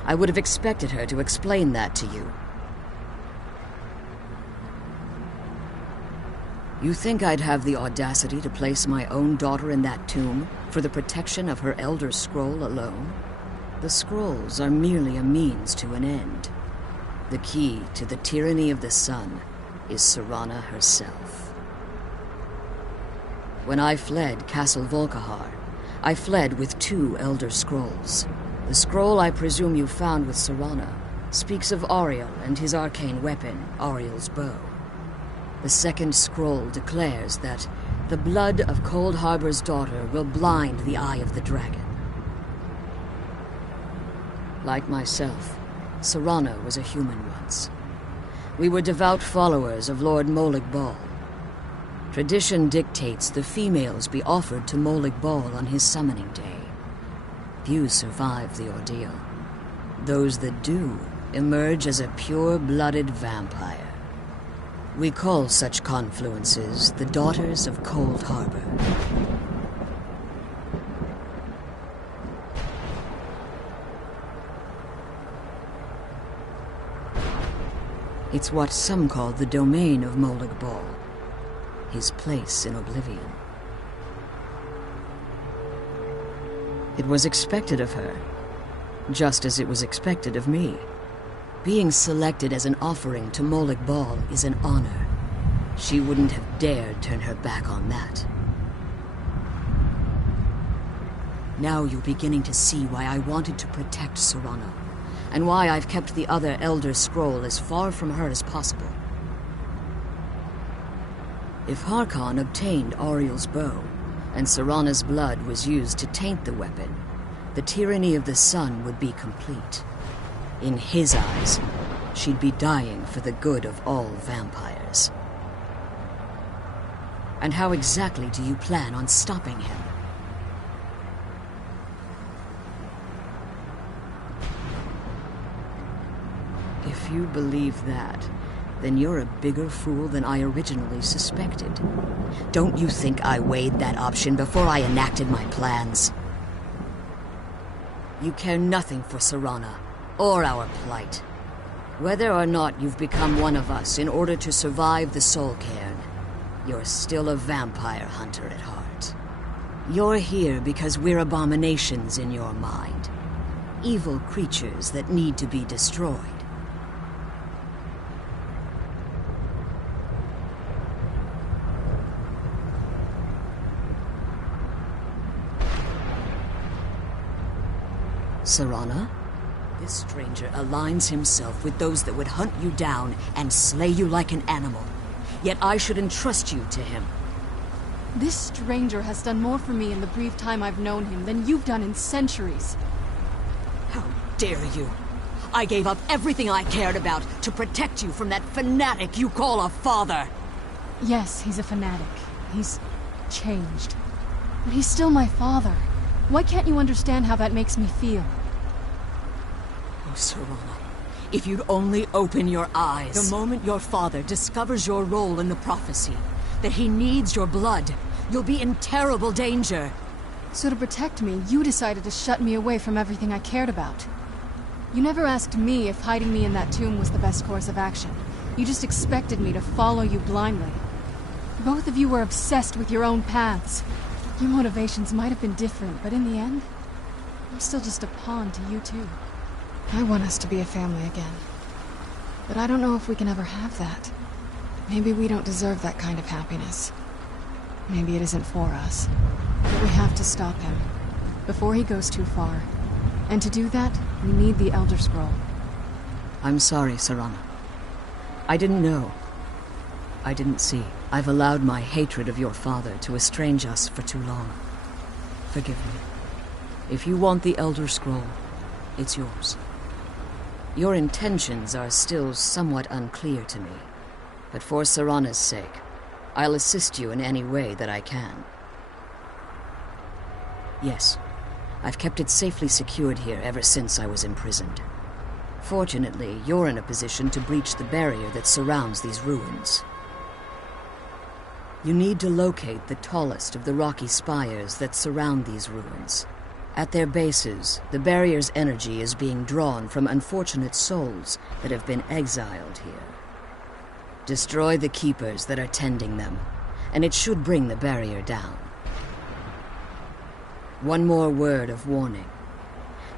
I would have expected her to explain that to you. You think I'd have the audacity to place my own daughter in that tomb for the protection of her Elder Scroll alone? The scrolls are merely a means to an end. The key to the tyranny of the sun is Serana herself. When I fled Castle Volkihar, I fled with 2 Elder Scrolls. The scroll I presume you found with Serana speaks of Auriel and his arcane weapon, Auriel's bow. The second scroll declares that the blood of Cold Harbor's daughter will blind the eye of the dragon. Like myself, Serana was a human once. We were devout followers of Lord Molig Bal. Tradition dictates the females be offered to Molig Bal on his summoning day. Few survive the ordeal. Those that do emerge as a pure-blooded vampire. We call such confluences the Daughters of Cold Harbor. It's what some call the domain of Molig Bal, his place in oblivion. It was expected of her, just as it was expected of me. Being selected as an offering to Molig Bal is an honor. She wouldn't have dared turn her back on that. Now you're beginning to see why I wanted to protect Serana, and why I've kept the other Elder Scroll as far from her as possible. If Harkon obtained Auriel's bow, and Serana's blood was used to taint the weapon, the tyranny of the sun would be complete. In his eyes, she'd be dying for the good of all vampires. And how exactly do you plan on stopping him? If you believe that, then you're a bigger fool than I originally suspected. Don't you think I weighed that option before I enacted my plans? You care nothing for Serana, or our plight. Whether or not you've become one of us in order to survive the Soul Cairn, you're still a vampire hunter at heart. You're here because we're abominations in your mind. Evil creatures that need to be destroyed. Serana? This stranger aligns himself with those that would hunt you down and slay you like an animal. Yet I should entrust you to him. This stranger has done more for me in the brief time I've known him than you've done in centuries. How dare you! I gave up everything I cared about to protect you from that fanatic you call a father! Yes, he's a fanatic. He's changed. But he's still my father. Why can't you understand how that makes me feel? Oh, Serana, if you'd only open your eyes. The moment your father discovers your role in the prophecy, that he needs your blood, you'll be in terrible danger. So to protect me, you decided to shut me away from everything I cared about. You never asked me if hiding me in that tomb was the best course of action. You just expected me to follow you blindly. Both of you were obsessed with your own paths. Your motivations might have been different, but in the end, I'm still just a pawn to you two. I want us to be a family again. But I don't know if we can ever have that. Maybe we don't deserve that kind of happiness. Maybe it isn't for us. But we have to stop him, before he goes too far. And to do that, we need the Elder Scroll. I'm sorry, Serana. I didn't know. I didn't see. I've allowed my hatred of your father to estrange us for too long. Forgive me. If you want the Elder Scroll, it's yours. Your intentions are still somewhat unclear to me, but for Serana's sake, I'll assist you in any way that I can. Yes, I've kept it safely secured here ever since I was imprisoned. Fortunately, you're in a position to breach the barrier that surrounds these ruins. You need to locate the tallest of the rocky spires that surround these ruins. At their bases, the barrier's energy is being drawn from unfortunate souls that have been exiled here. Destroy the keepers that are tending them, and it should bring the barrier down. One more word of warning.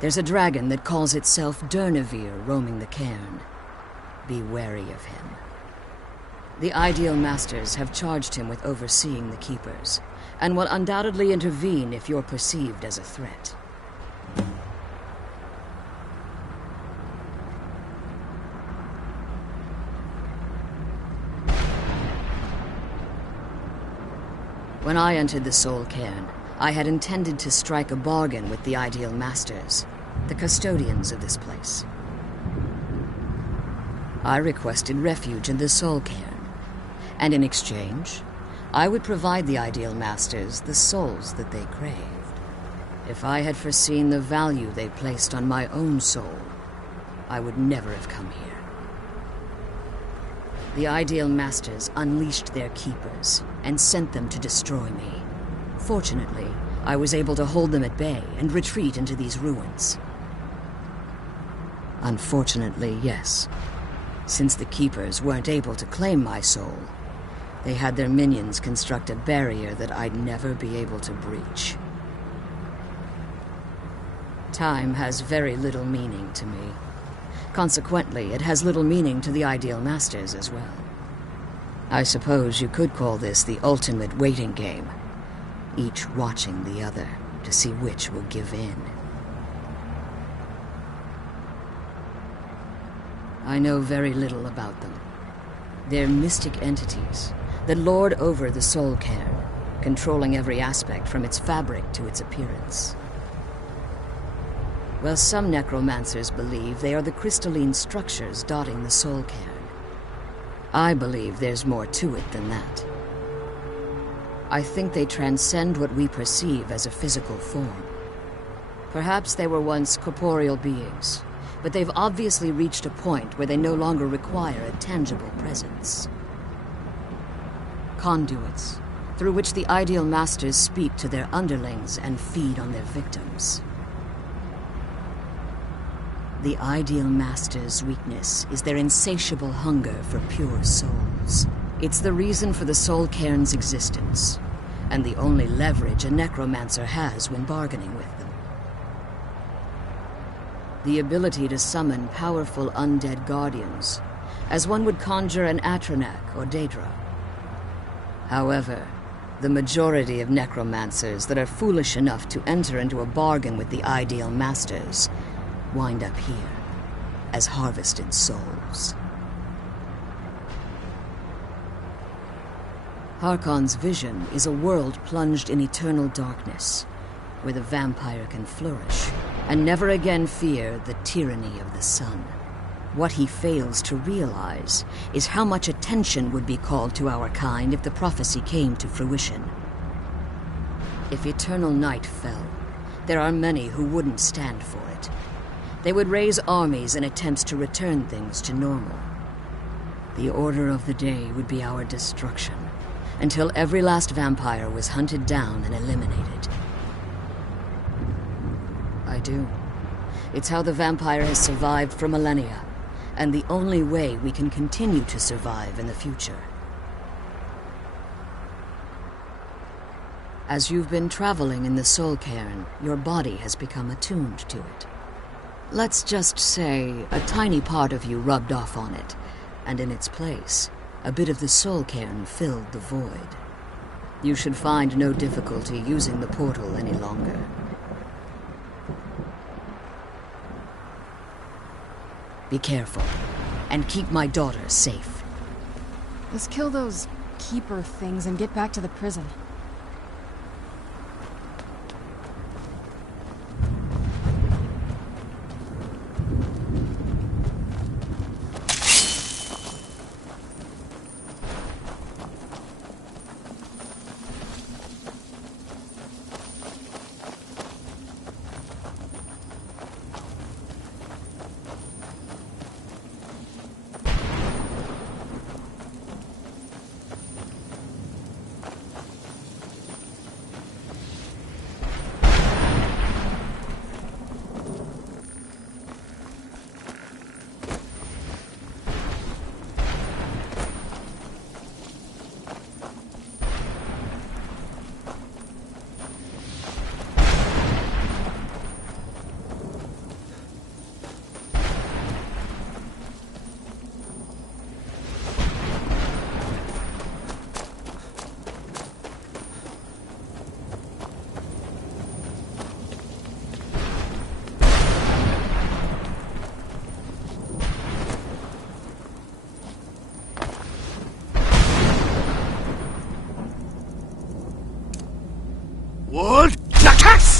There's a dragon that calls itself Durnevere roaming the cairn. Be wary of him. The Ideal Masters have charged him with overseeing the keepers, and will undoubtedly intervene if you're perceived as a threat. When I entered the Soul Cairn, I had intended to strike a bargain with the Ideal Masters, the custodians of this place. I requested refuge in the Soul Cairn, and in exchange, I would provide the Ideal Masters the souls that they craved. If I had foreseen the value they placed on my own soul, I would never have come here. The Ideal Masters unleashed their keepers and sent them to destroy me. Fortunately, I was able to hold them at bay and retreat into these ruins. Unfortunately, yes. Since the keepers weren't able to claim my soul, they had their minions construct a barrier that I'd never be able to breach. Time has very little meaning to me. Consequently, it has little meaning to the Ideal Masters as well. I suppose you could call this the ultimate waiting game, each watching the other to see which will give in. I know very little about them. They're mystic entities that lord over the Soul Cairn, controlling every aspect from its fabric to its appearance. Well, some necromancers believe they are the crystalline structures dotting the Soul Cairn. I believe there's more to it than that. I think they transcend what we perceive as a physical form. Perhaps they were once corporeal beings, but they've obviously reached a point where they no longer require a tangible presence. Conduits, through which the Ideal Masters speak to their underlings and feed on their victims. The Ideal Masters' weakness is their insatiable hunger for pure souls. It's the reason for the Soul Cairn's existence, and the only leverage a necromancer has when bargaining with them. The ability to summon powerful undead guardians, as one would conjure an Atronak or Daedra. However, the majority of necromancers that are foolish enough to enter into a bargain with the Ideal Masters wind up here as harvested souls. Harkon's vision is a world plunged in eternal darkness, where the vampire can flourish and never again fear the tyranny of the sun. What he fails to realize is how much attention would be called to our kind if the prophecy came to fruition. If eternal night fell, there are many who wouldn't stand for it. They would raise armies in attempts to return things to normal. The order of the day would be our destruction, until every last vampire was hunted down and eliminated. I do. It's how the vampire has survived for millennia, and the only way we can continue to survive in the future. As you've been traveling in the soul cairn, your body has become attuned to it. Let's just say a tiny part of you rubbed off on it, and in its place, a bit of the soul cairn filled the void. You should find no difficulty using the portal any longer. Be careful, and keep my daughter safe. Let's kill those keeper things and get back to the prison. What? Jackass!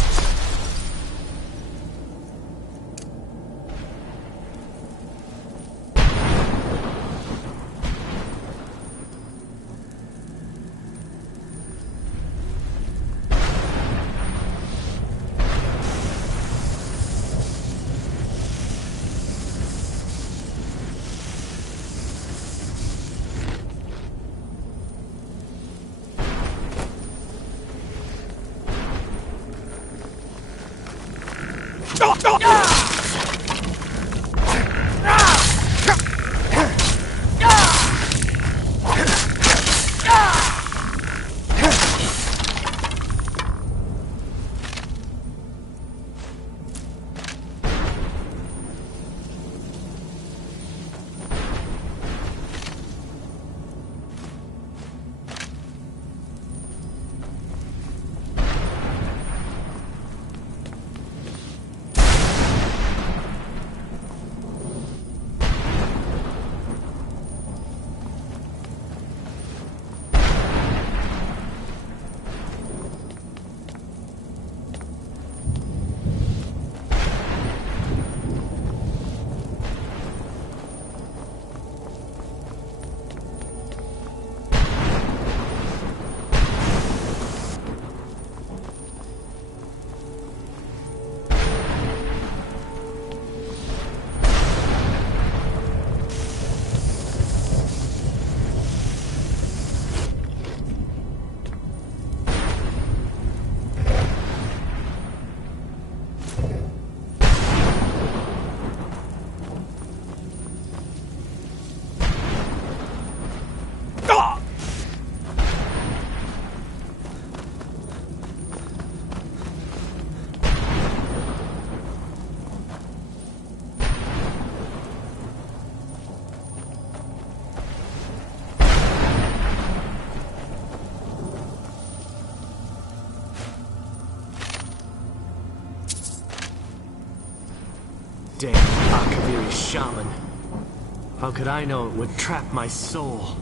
Damn Akaviri shaman. How could I know it would trap my soul?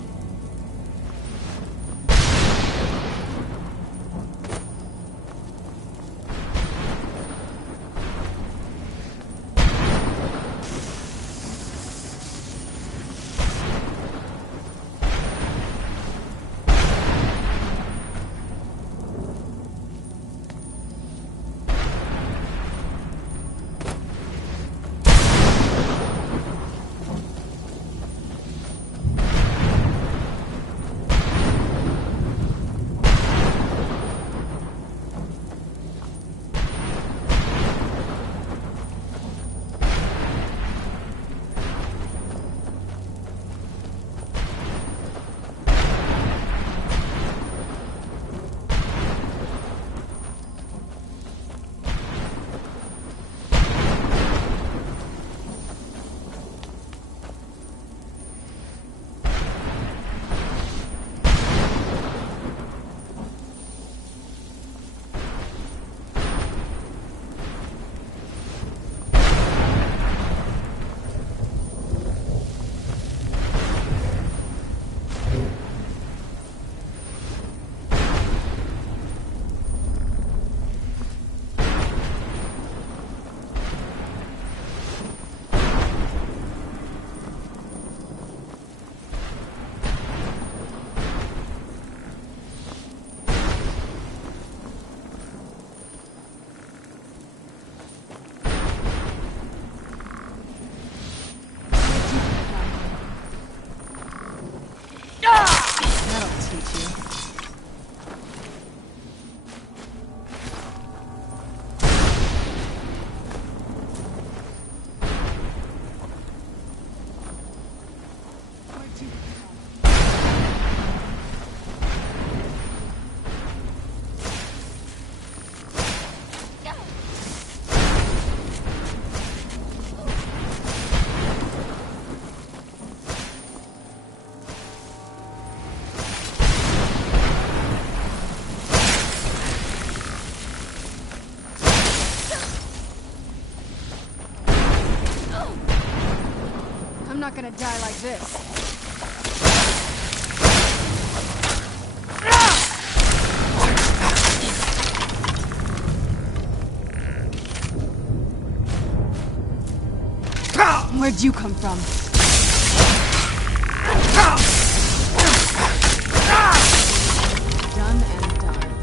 not gonna die like this. Where'd you come from? Done and done.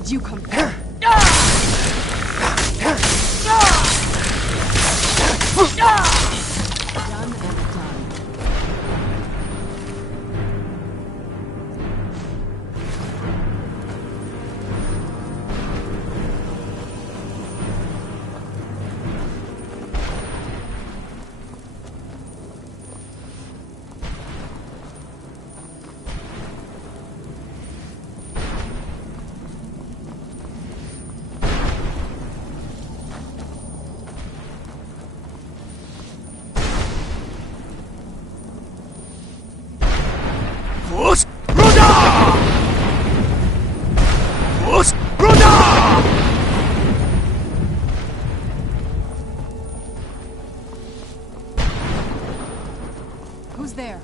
Where'd you come from? Done and done. Who's there?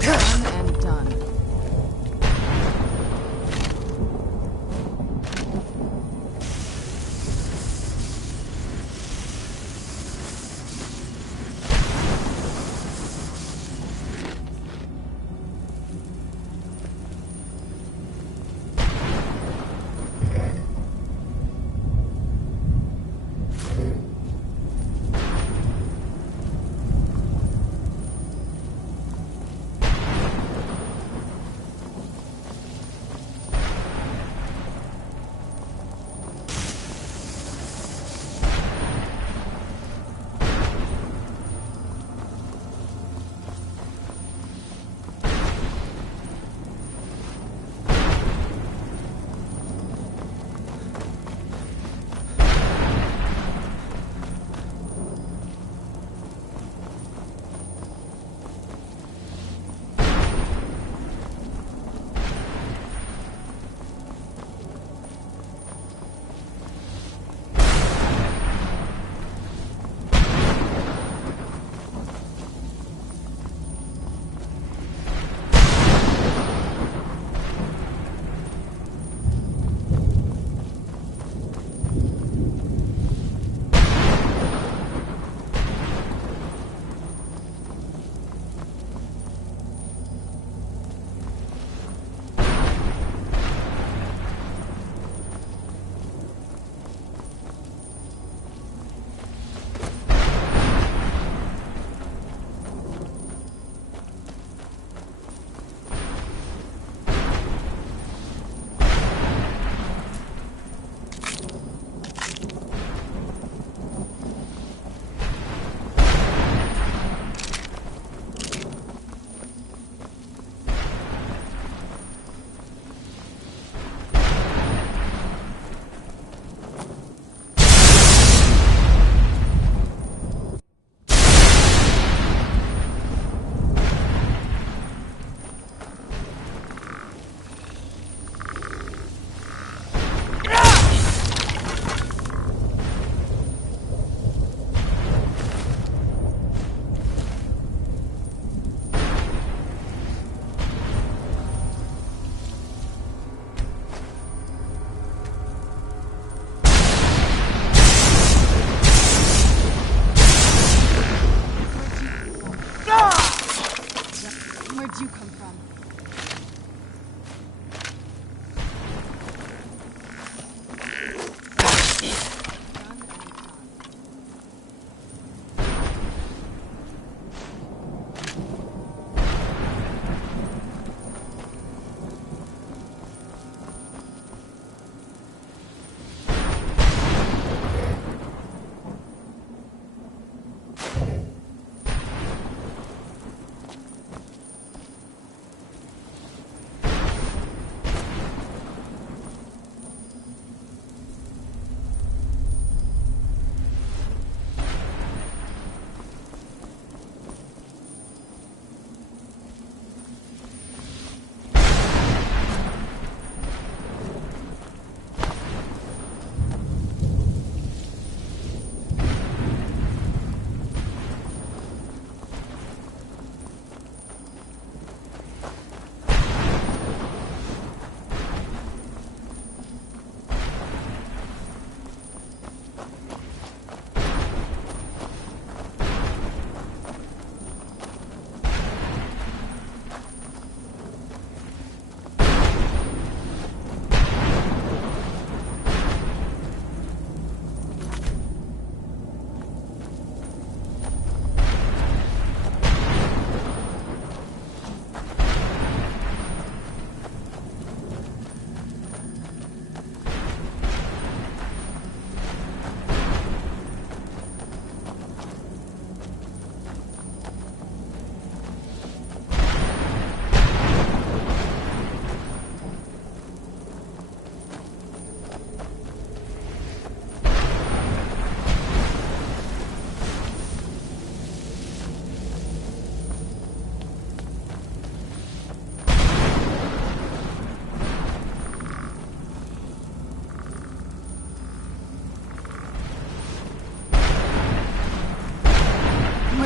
Done and done.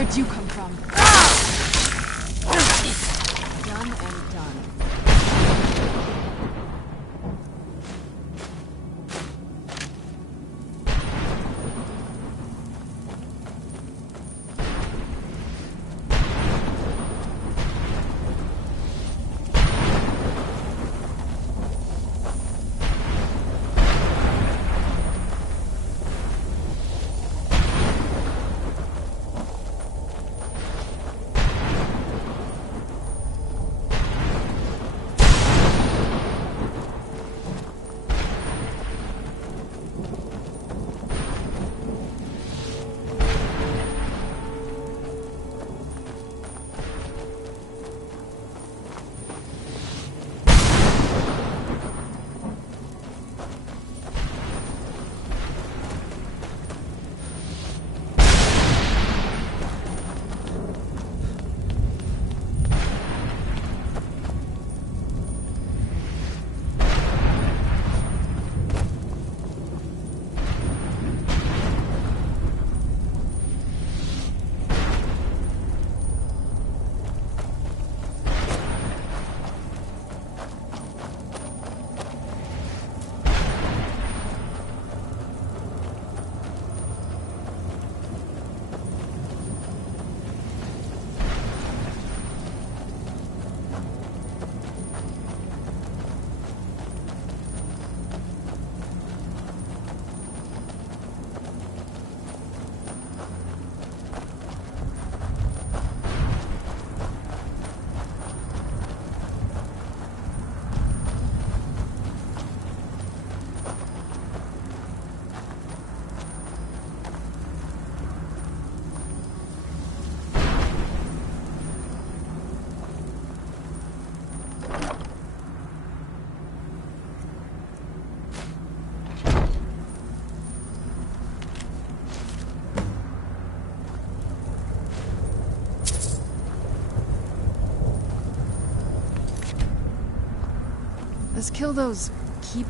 Where'd you come from? Done and done. Let's kill those keep...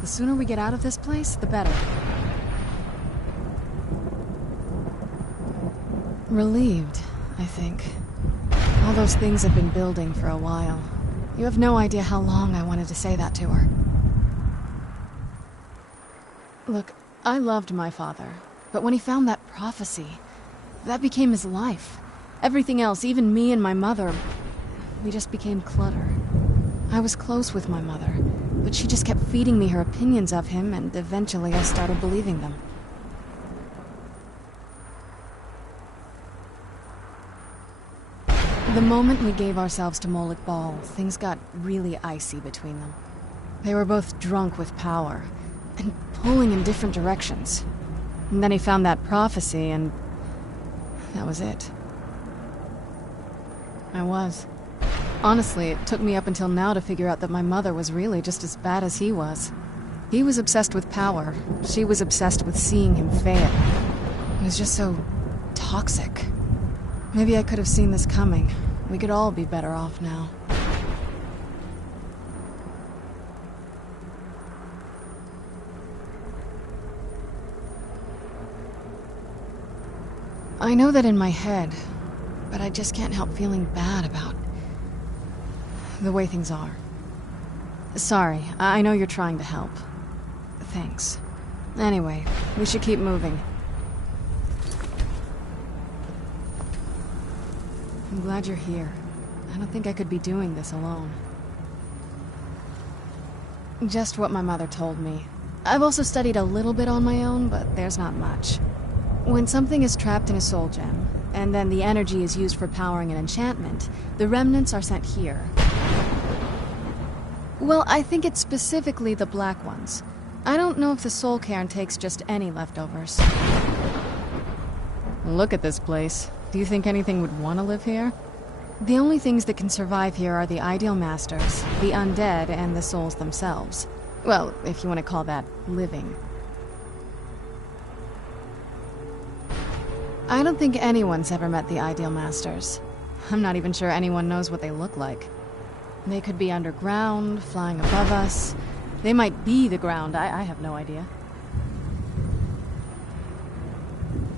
The sooner we get out of this place, the better. Relieved, I think. All those things have been building for a while. You have no idea how long I wanted to say that to her. Look, I loved my father, but when he found that prophecy, that became his life. Everything else, even me and my mother, we just became clutter. I was close with my mother, but she just kept feeding me her opinions of him, and eventually I started believing them. The moment we gave ourselves to Molik Bal, things got really icy between them. They were both drunk with power, and pulling in different directions. And then he found that prophecy, and that was it. I was. Honestly, it took me up until now to figure out that my mother was really just as bad as he was. He was obsessed with power. She was obsessed with seeing him fail. It was just so toxic. Maybe I could have seen this coming. We could all be better off now. I know that in my head, but I just can't help feeling bad about the way things are. Sorry, I know you're trying to help. Thanks. Anyway, we should keep moving. I'm glad you're here. I don't think I could be doing this alone. Just what my mother told me. I've also studied a little bit on my own, but there's not much. When something is trapped in a soul gem, and then the energy is used for powering an enchantment, the remnants are sent here. Well, I think it's specifically the black ones. I don't know if the soul cairn takes just any leftovers. Look at this place. Do you think anything would want to live here? The only things that can survive here are the Ideal Masters, the undead, and the souls themselves. Well, if you want to call that living. I don't think anyone's ever met the Ideal Masters. I'm not even sure anyone knows what they look like. They could be underground, flying above us. They might be the ground, I have no idea.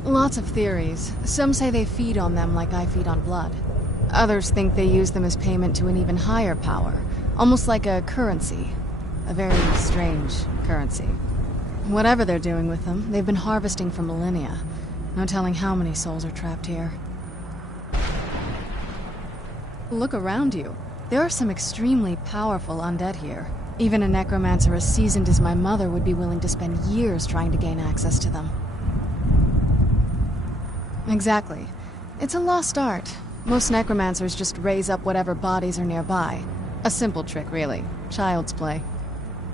Lots of theories. Some say they feed on them like I feed on blood. Others think they use them as payment to an even higher power, almost like a currency. A very strange currency. Whatever they're doing with them, they've been harvesting for millennia. No telling how many souls are trapped here. Look around you. There are some extremely powerful undead here. Even a necromancer as seasoned as my mother would be willing to spend years trying to gain access to them. Exactly. It's a lost art. Most necromancers just raise up whatever bodies are nearby. A simple trick, really. Child's play.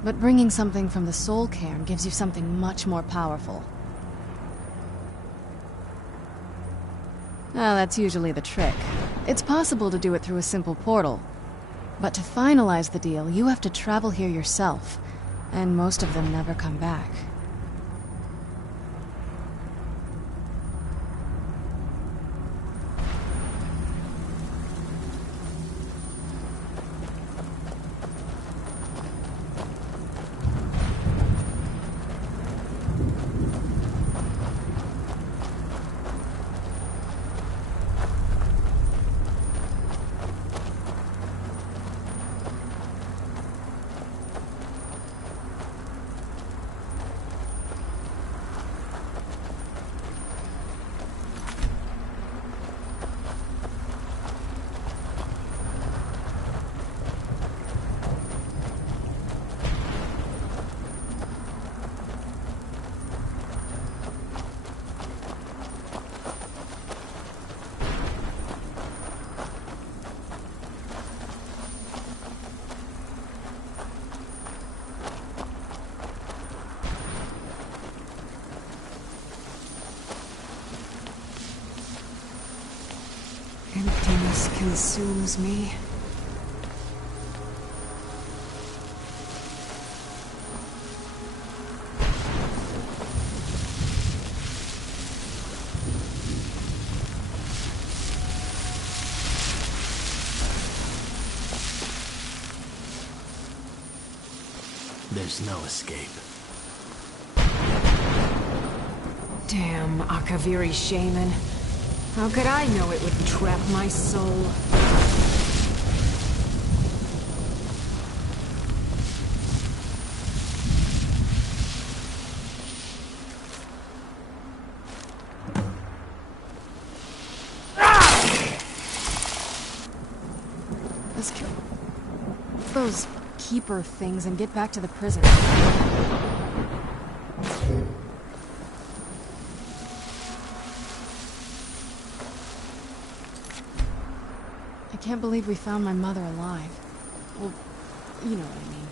But bringing something from the soul cairn gives you something much more powerful. Well, that's usually the trick. It's possible to do it through a simple portal. But to finalize the deal, you have to travel here yourself. And most of them never come back. Emptiness consumes me. There's no escape. Damn Akaviri shaman. How could I know it would trap my soul? Let's kill those keeper things and get back to the prison. I can't believe we found my mother alive. Well, you know what I mean.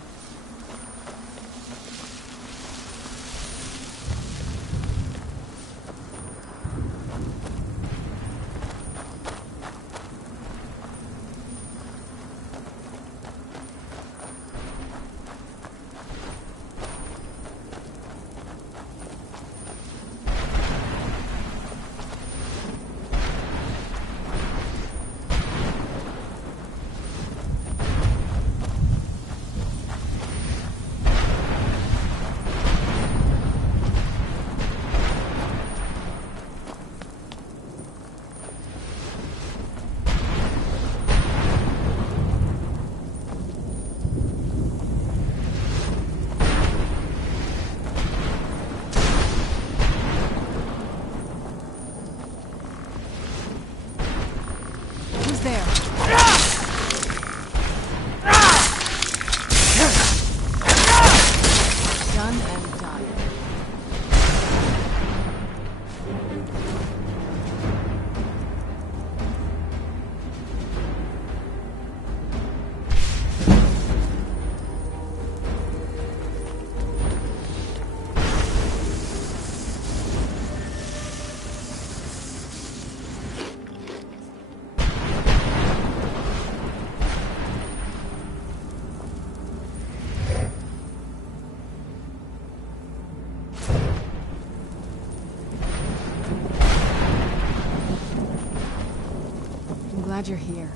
glad you're here.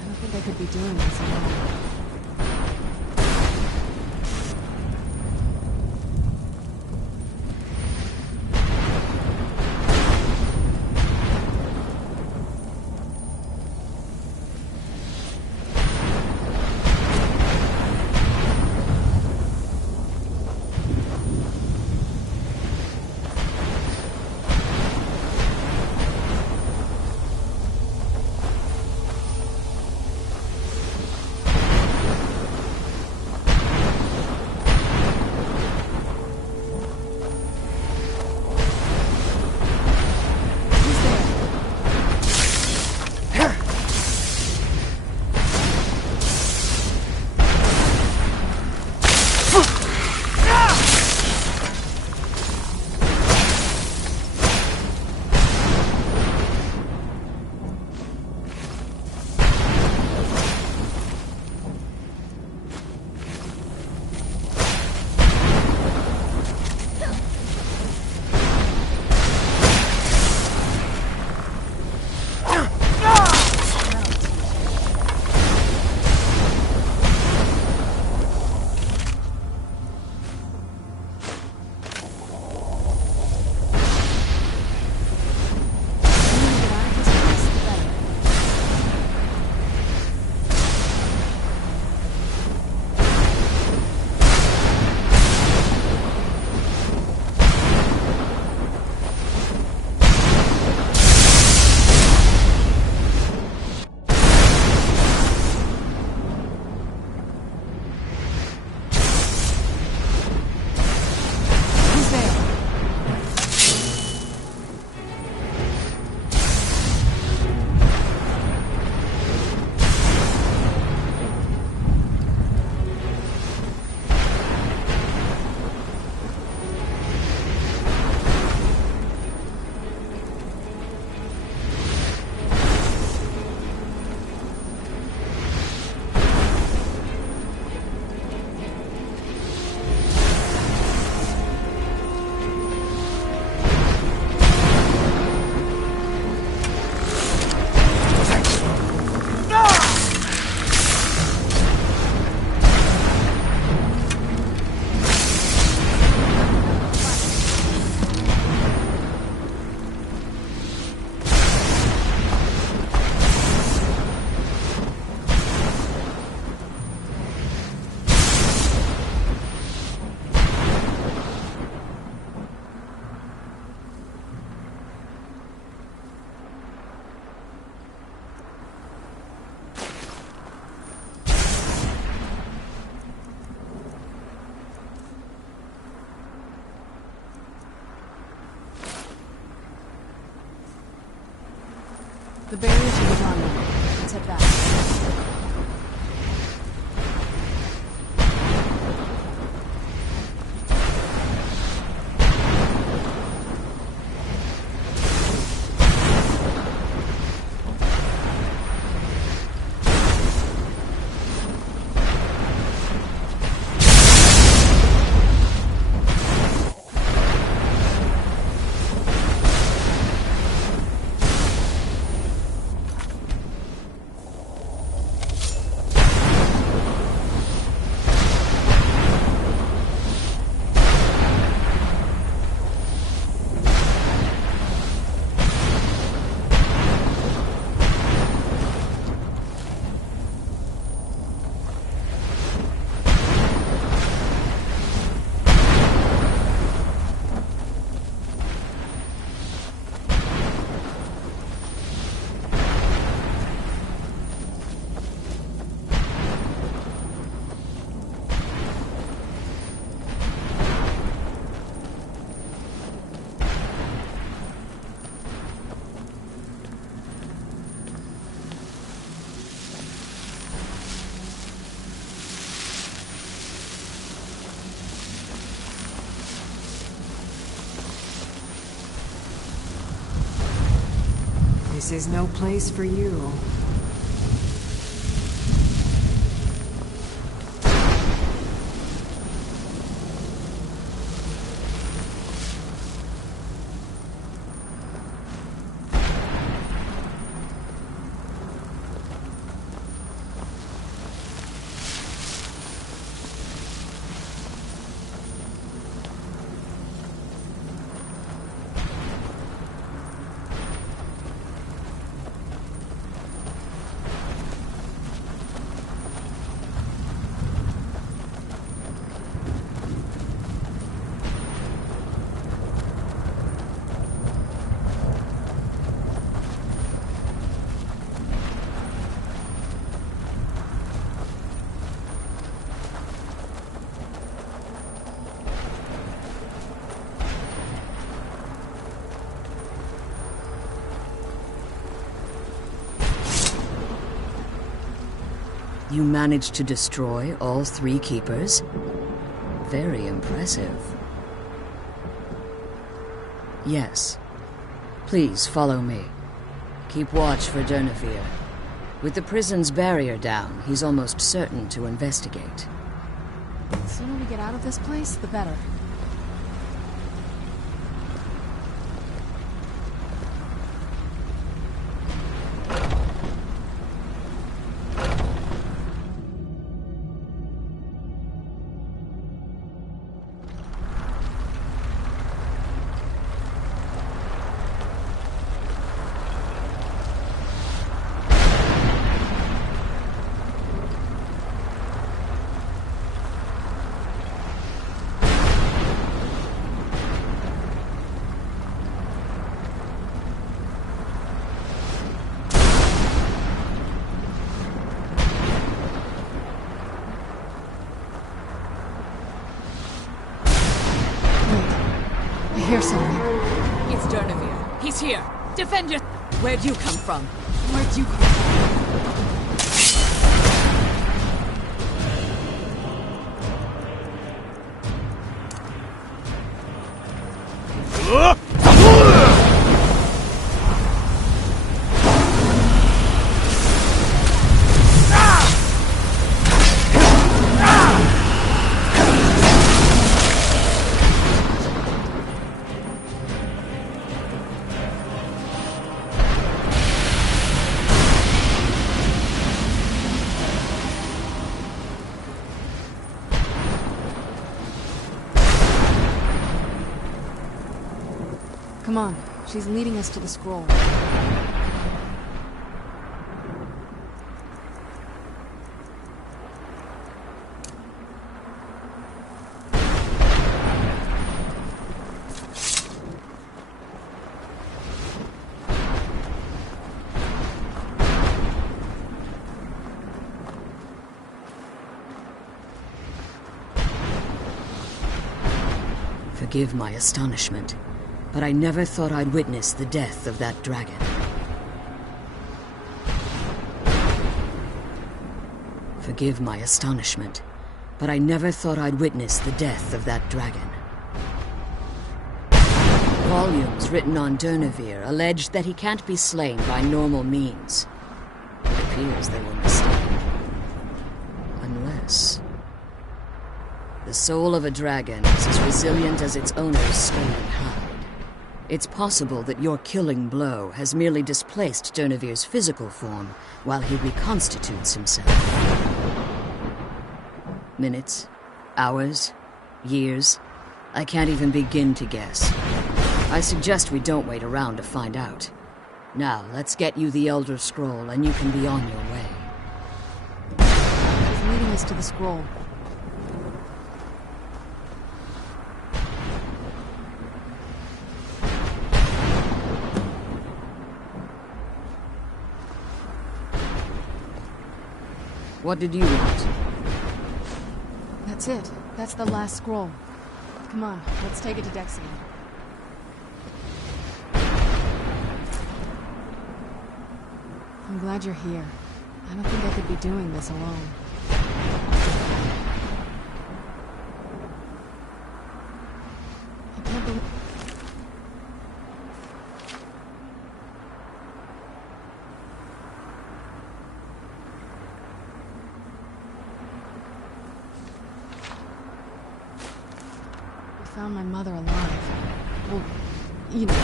I don't think I could be doing this alone. The barrier should be gone now. Let's head back. This is no place for you. You managed to destroy all 3 keepers? Very impressive. Yes. Please follow me. Keep watch for Durnevere. With the prison's barrier down, he's almost certain to investigate. The sooner we get out of this place, the better. I hear something. It's Durnevere. He's here. Defend your... Where'd you come from? Where'd you come from? Come on, she's leading us to the scroll. Forgive my astonishment, but I never thought I'd witness the death of that dragon. Forgive my astonishment, but I never thought I'd witness the death of that dragon. Volumes written on Durnevere allege that he can't be slain by normal means. It appears they were mistaken. Unless... the soul of a dragon is as resilient as its owner's stolen hide. It's possible that your killing blow has merely displaced Durnevere's physical form while he reconstitutes himself. Minutes, hours, years, I can't even begin to guess. I suggest we don't wait around to find out. Now, let's get you the Elder Scroll and you can be on your way. He's leading us to the scroll. What did you want? That's it. That's the last scroll. Come on, let's take it to Dexian. I'm glad you're here. I don't think I could be doing this alone. I can't believe... found my mother alive. Well, you know.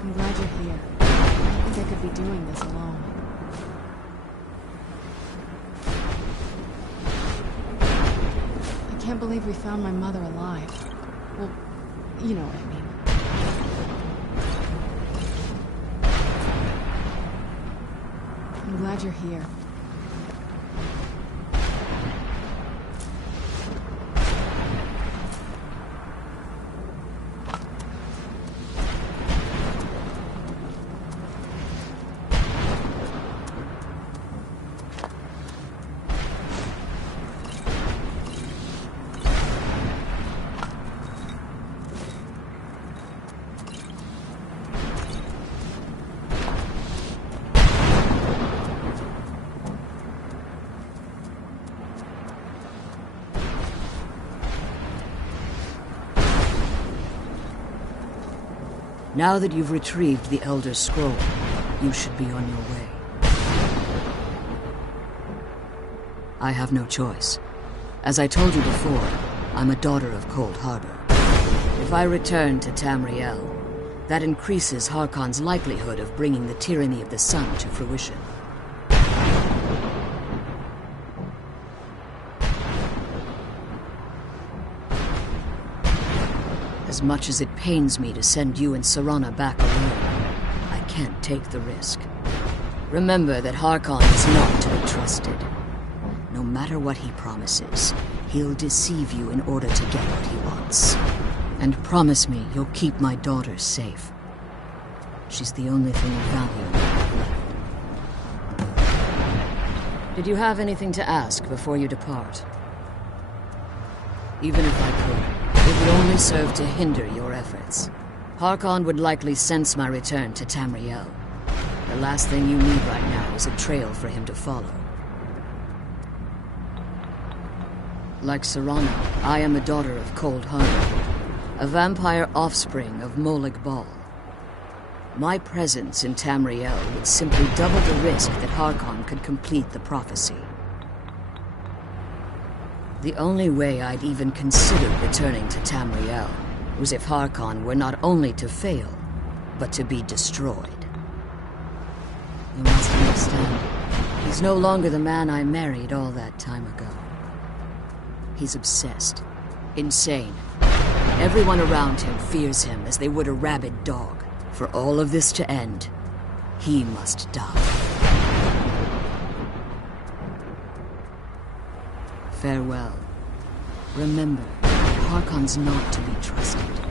I'm glad you're here. I don't think I could be doing this alone. I can't believe we found my mother alive. Well, you know what I mean. I'm glad you're here. Now that you've retrieved the Elder Scroll, you should be on your way. I have no choice. As I told you before, I'm a daughter of Cold Harbor. If I return to Tamriel, that increases Harkon's likelihood of bringing the tyranny of the sun to fruition. As much as it pains me to send you and Serana back alone, I can't take the risk. Remember that Harkon is not to be trusted. No matter what he promises, he'll deceive you in order to get what he wants. And promise me you'll keep my daughter safe. She's the only thing of value I have left. Did you have anything to ask before you depart? Even if I could, it would only serve to hinder your efforts. Harkon would likely sense my return to Tamriel. The last thing you need right now is a trail for him to follow. Like Serana, I am a daughter of Cold Harbor, a vampire offspring of Molag Bal. My presence in Tamriel would simply double the risk that Harkon could complete the prophecy. The only way I'd even consider returning to Tamriel was if Harkon were not only to fail, but to be destroyed. You must understand, he's no longer the man I married all that time ago. He's obsessed, insane. Everyone around him fears him as they would a rabid dog. For all of this to end, he must die. Farewell. Remember, Harkon's not to be trusted.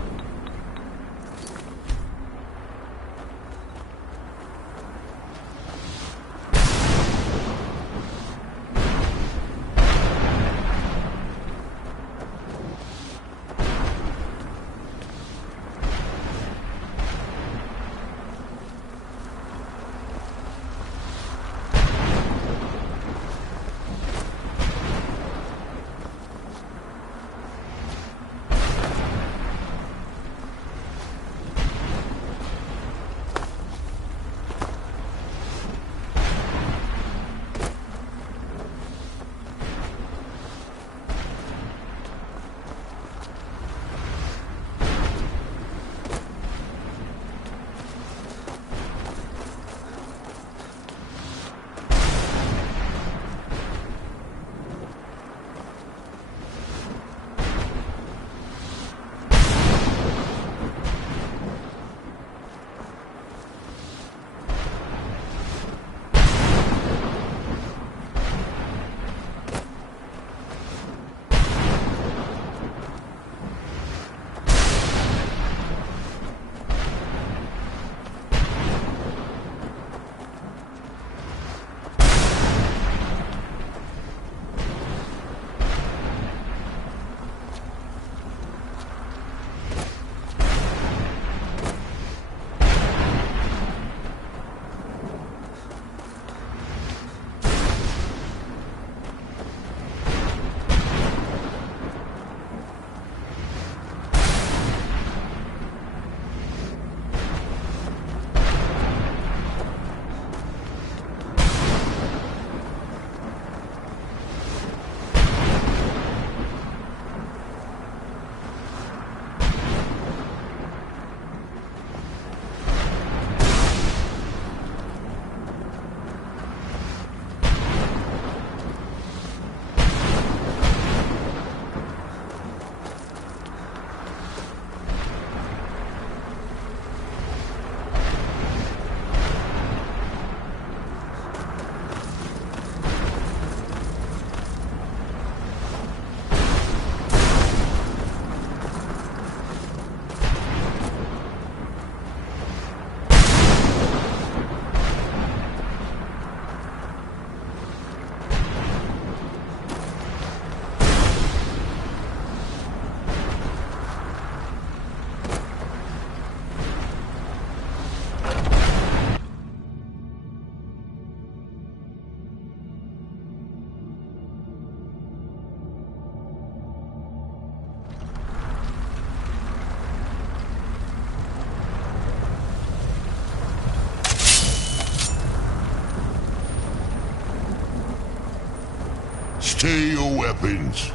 Stay your weapons.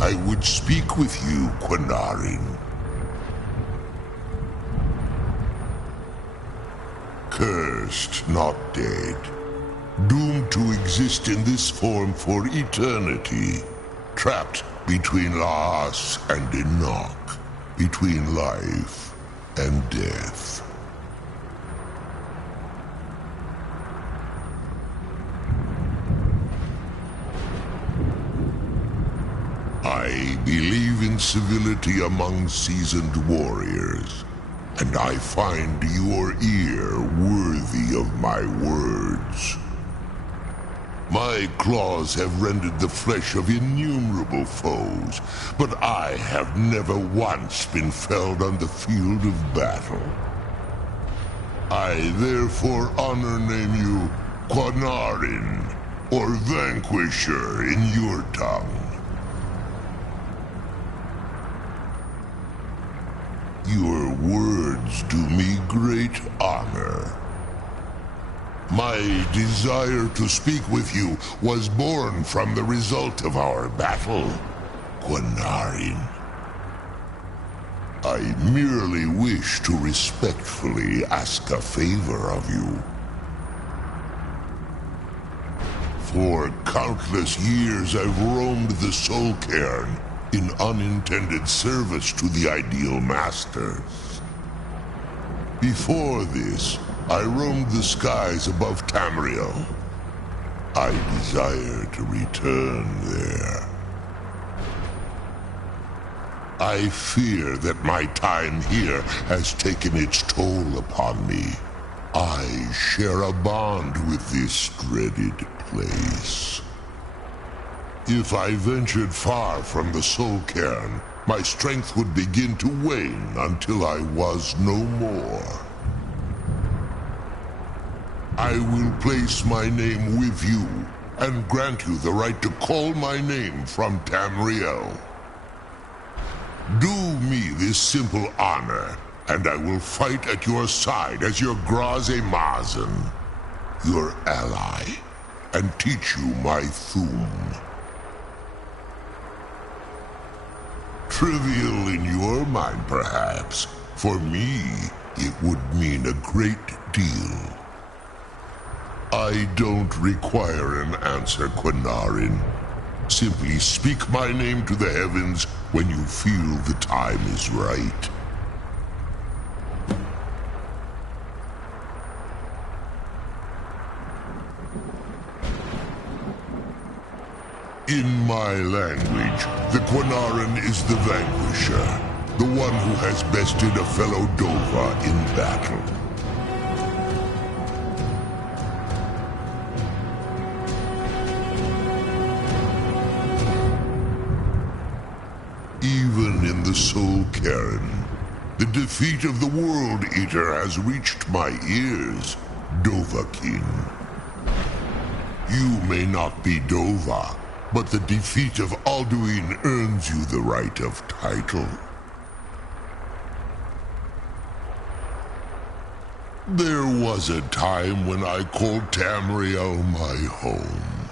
I would speak with you, Quinarin. Cursed, not dead. Doomed to exist in this form for eternity. Trapped between Laas and Enoch. Between life and death. I believe in civility among seasoned warriors, and I find your ear worthy of my words. My claws have rendered the flesh of innumerable foes, but I have never once been felled on the field of battle. I therefore honor name you Quinarin, or Vanquisher in your tongue. Your words do me great honor. My desire to speak with you was born from the result of our battle, Quinarin. I merely wish to respectfully ask a favor of you. For countless years I've roamed the Soul Cairn in unintended service to the Ideal Masters. Before this, I roamed the skies above Tamriel. I desire to return there. I fear that my time here has taken its toll upon me. I share a bond with this dreaded place. If I ventured far from the Soul Cairn, my strength would begin to wane until I was no more. I will place my name with you, and grant you the right to call my name from Tamriel. Do me this simple honor, and I will fight at your side as your Graze Mazen, your ally, and teach you my Thum. Trivial in your mind, perhaps. For me, it would mean a great deal. I don't require an answer, Quinarin. Simply speak my name to the heavens when you feel the time is right. In my language, the Quinarin is the Vanquisher, the one who has bested a fellow Dova in battle. Even in the Soul Cairn, the defeat of the World Eater has reached my ears, Dovahkiin. You may not be Dova, but the defeat of Alduin earns you the right of title. There was a time when I called Tamriel my home,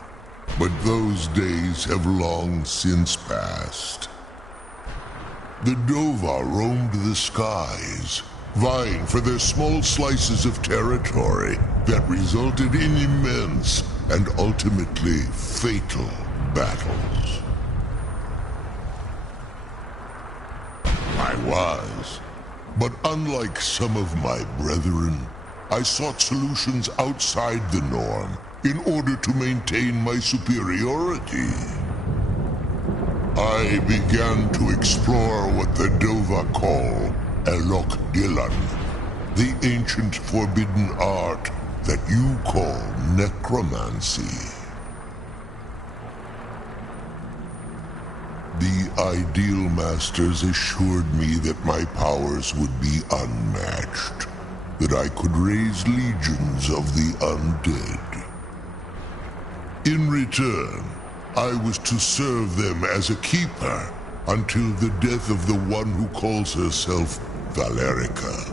but those days have long since passed. The Dova roamed the skies, vying for their small slices of territory that resulted in immense and ultimately fatal battles. I was, but unlike some of my brethren, I sought solutions outside the norm in order to maintain my superiority. I began to explore what the Dova call Elok Dilan, the ancient forbidden art that you call necromancy. The Ideal Masters assured me that my powers would be unmatched, that I could raise legions of the undead. In return, I was to serve them as a keeper until the death of the one who calls herself Valerica.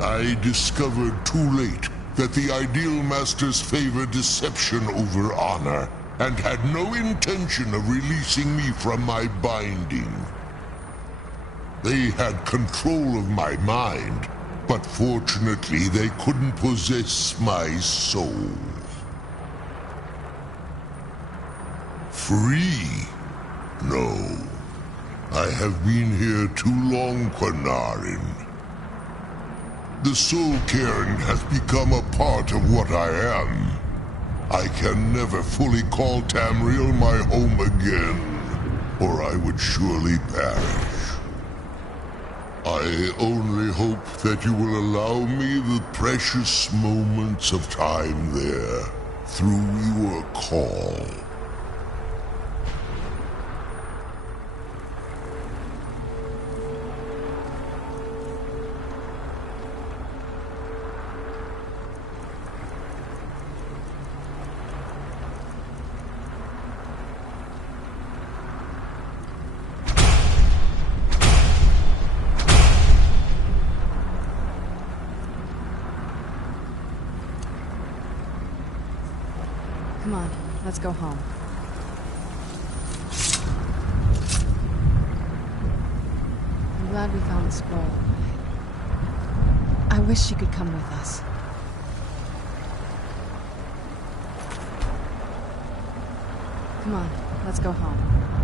I discovered too late that the Ideal Masters favor deception over honor, and had no intention of releasing me from my binding. They had control of my mind, but fortunately they couldn't possess my soul. Free? No. I have been here too long, Quanarin. The Soul Cairn has become a part of what I am. I can never fully call Tamriel my home again, or I would surely perish. I only hope that you will allow me the precious moments of time there, through your call. Come on, let's go home. I'm glad we found the scroll. I wish she could come with us. Come on, let's go home.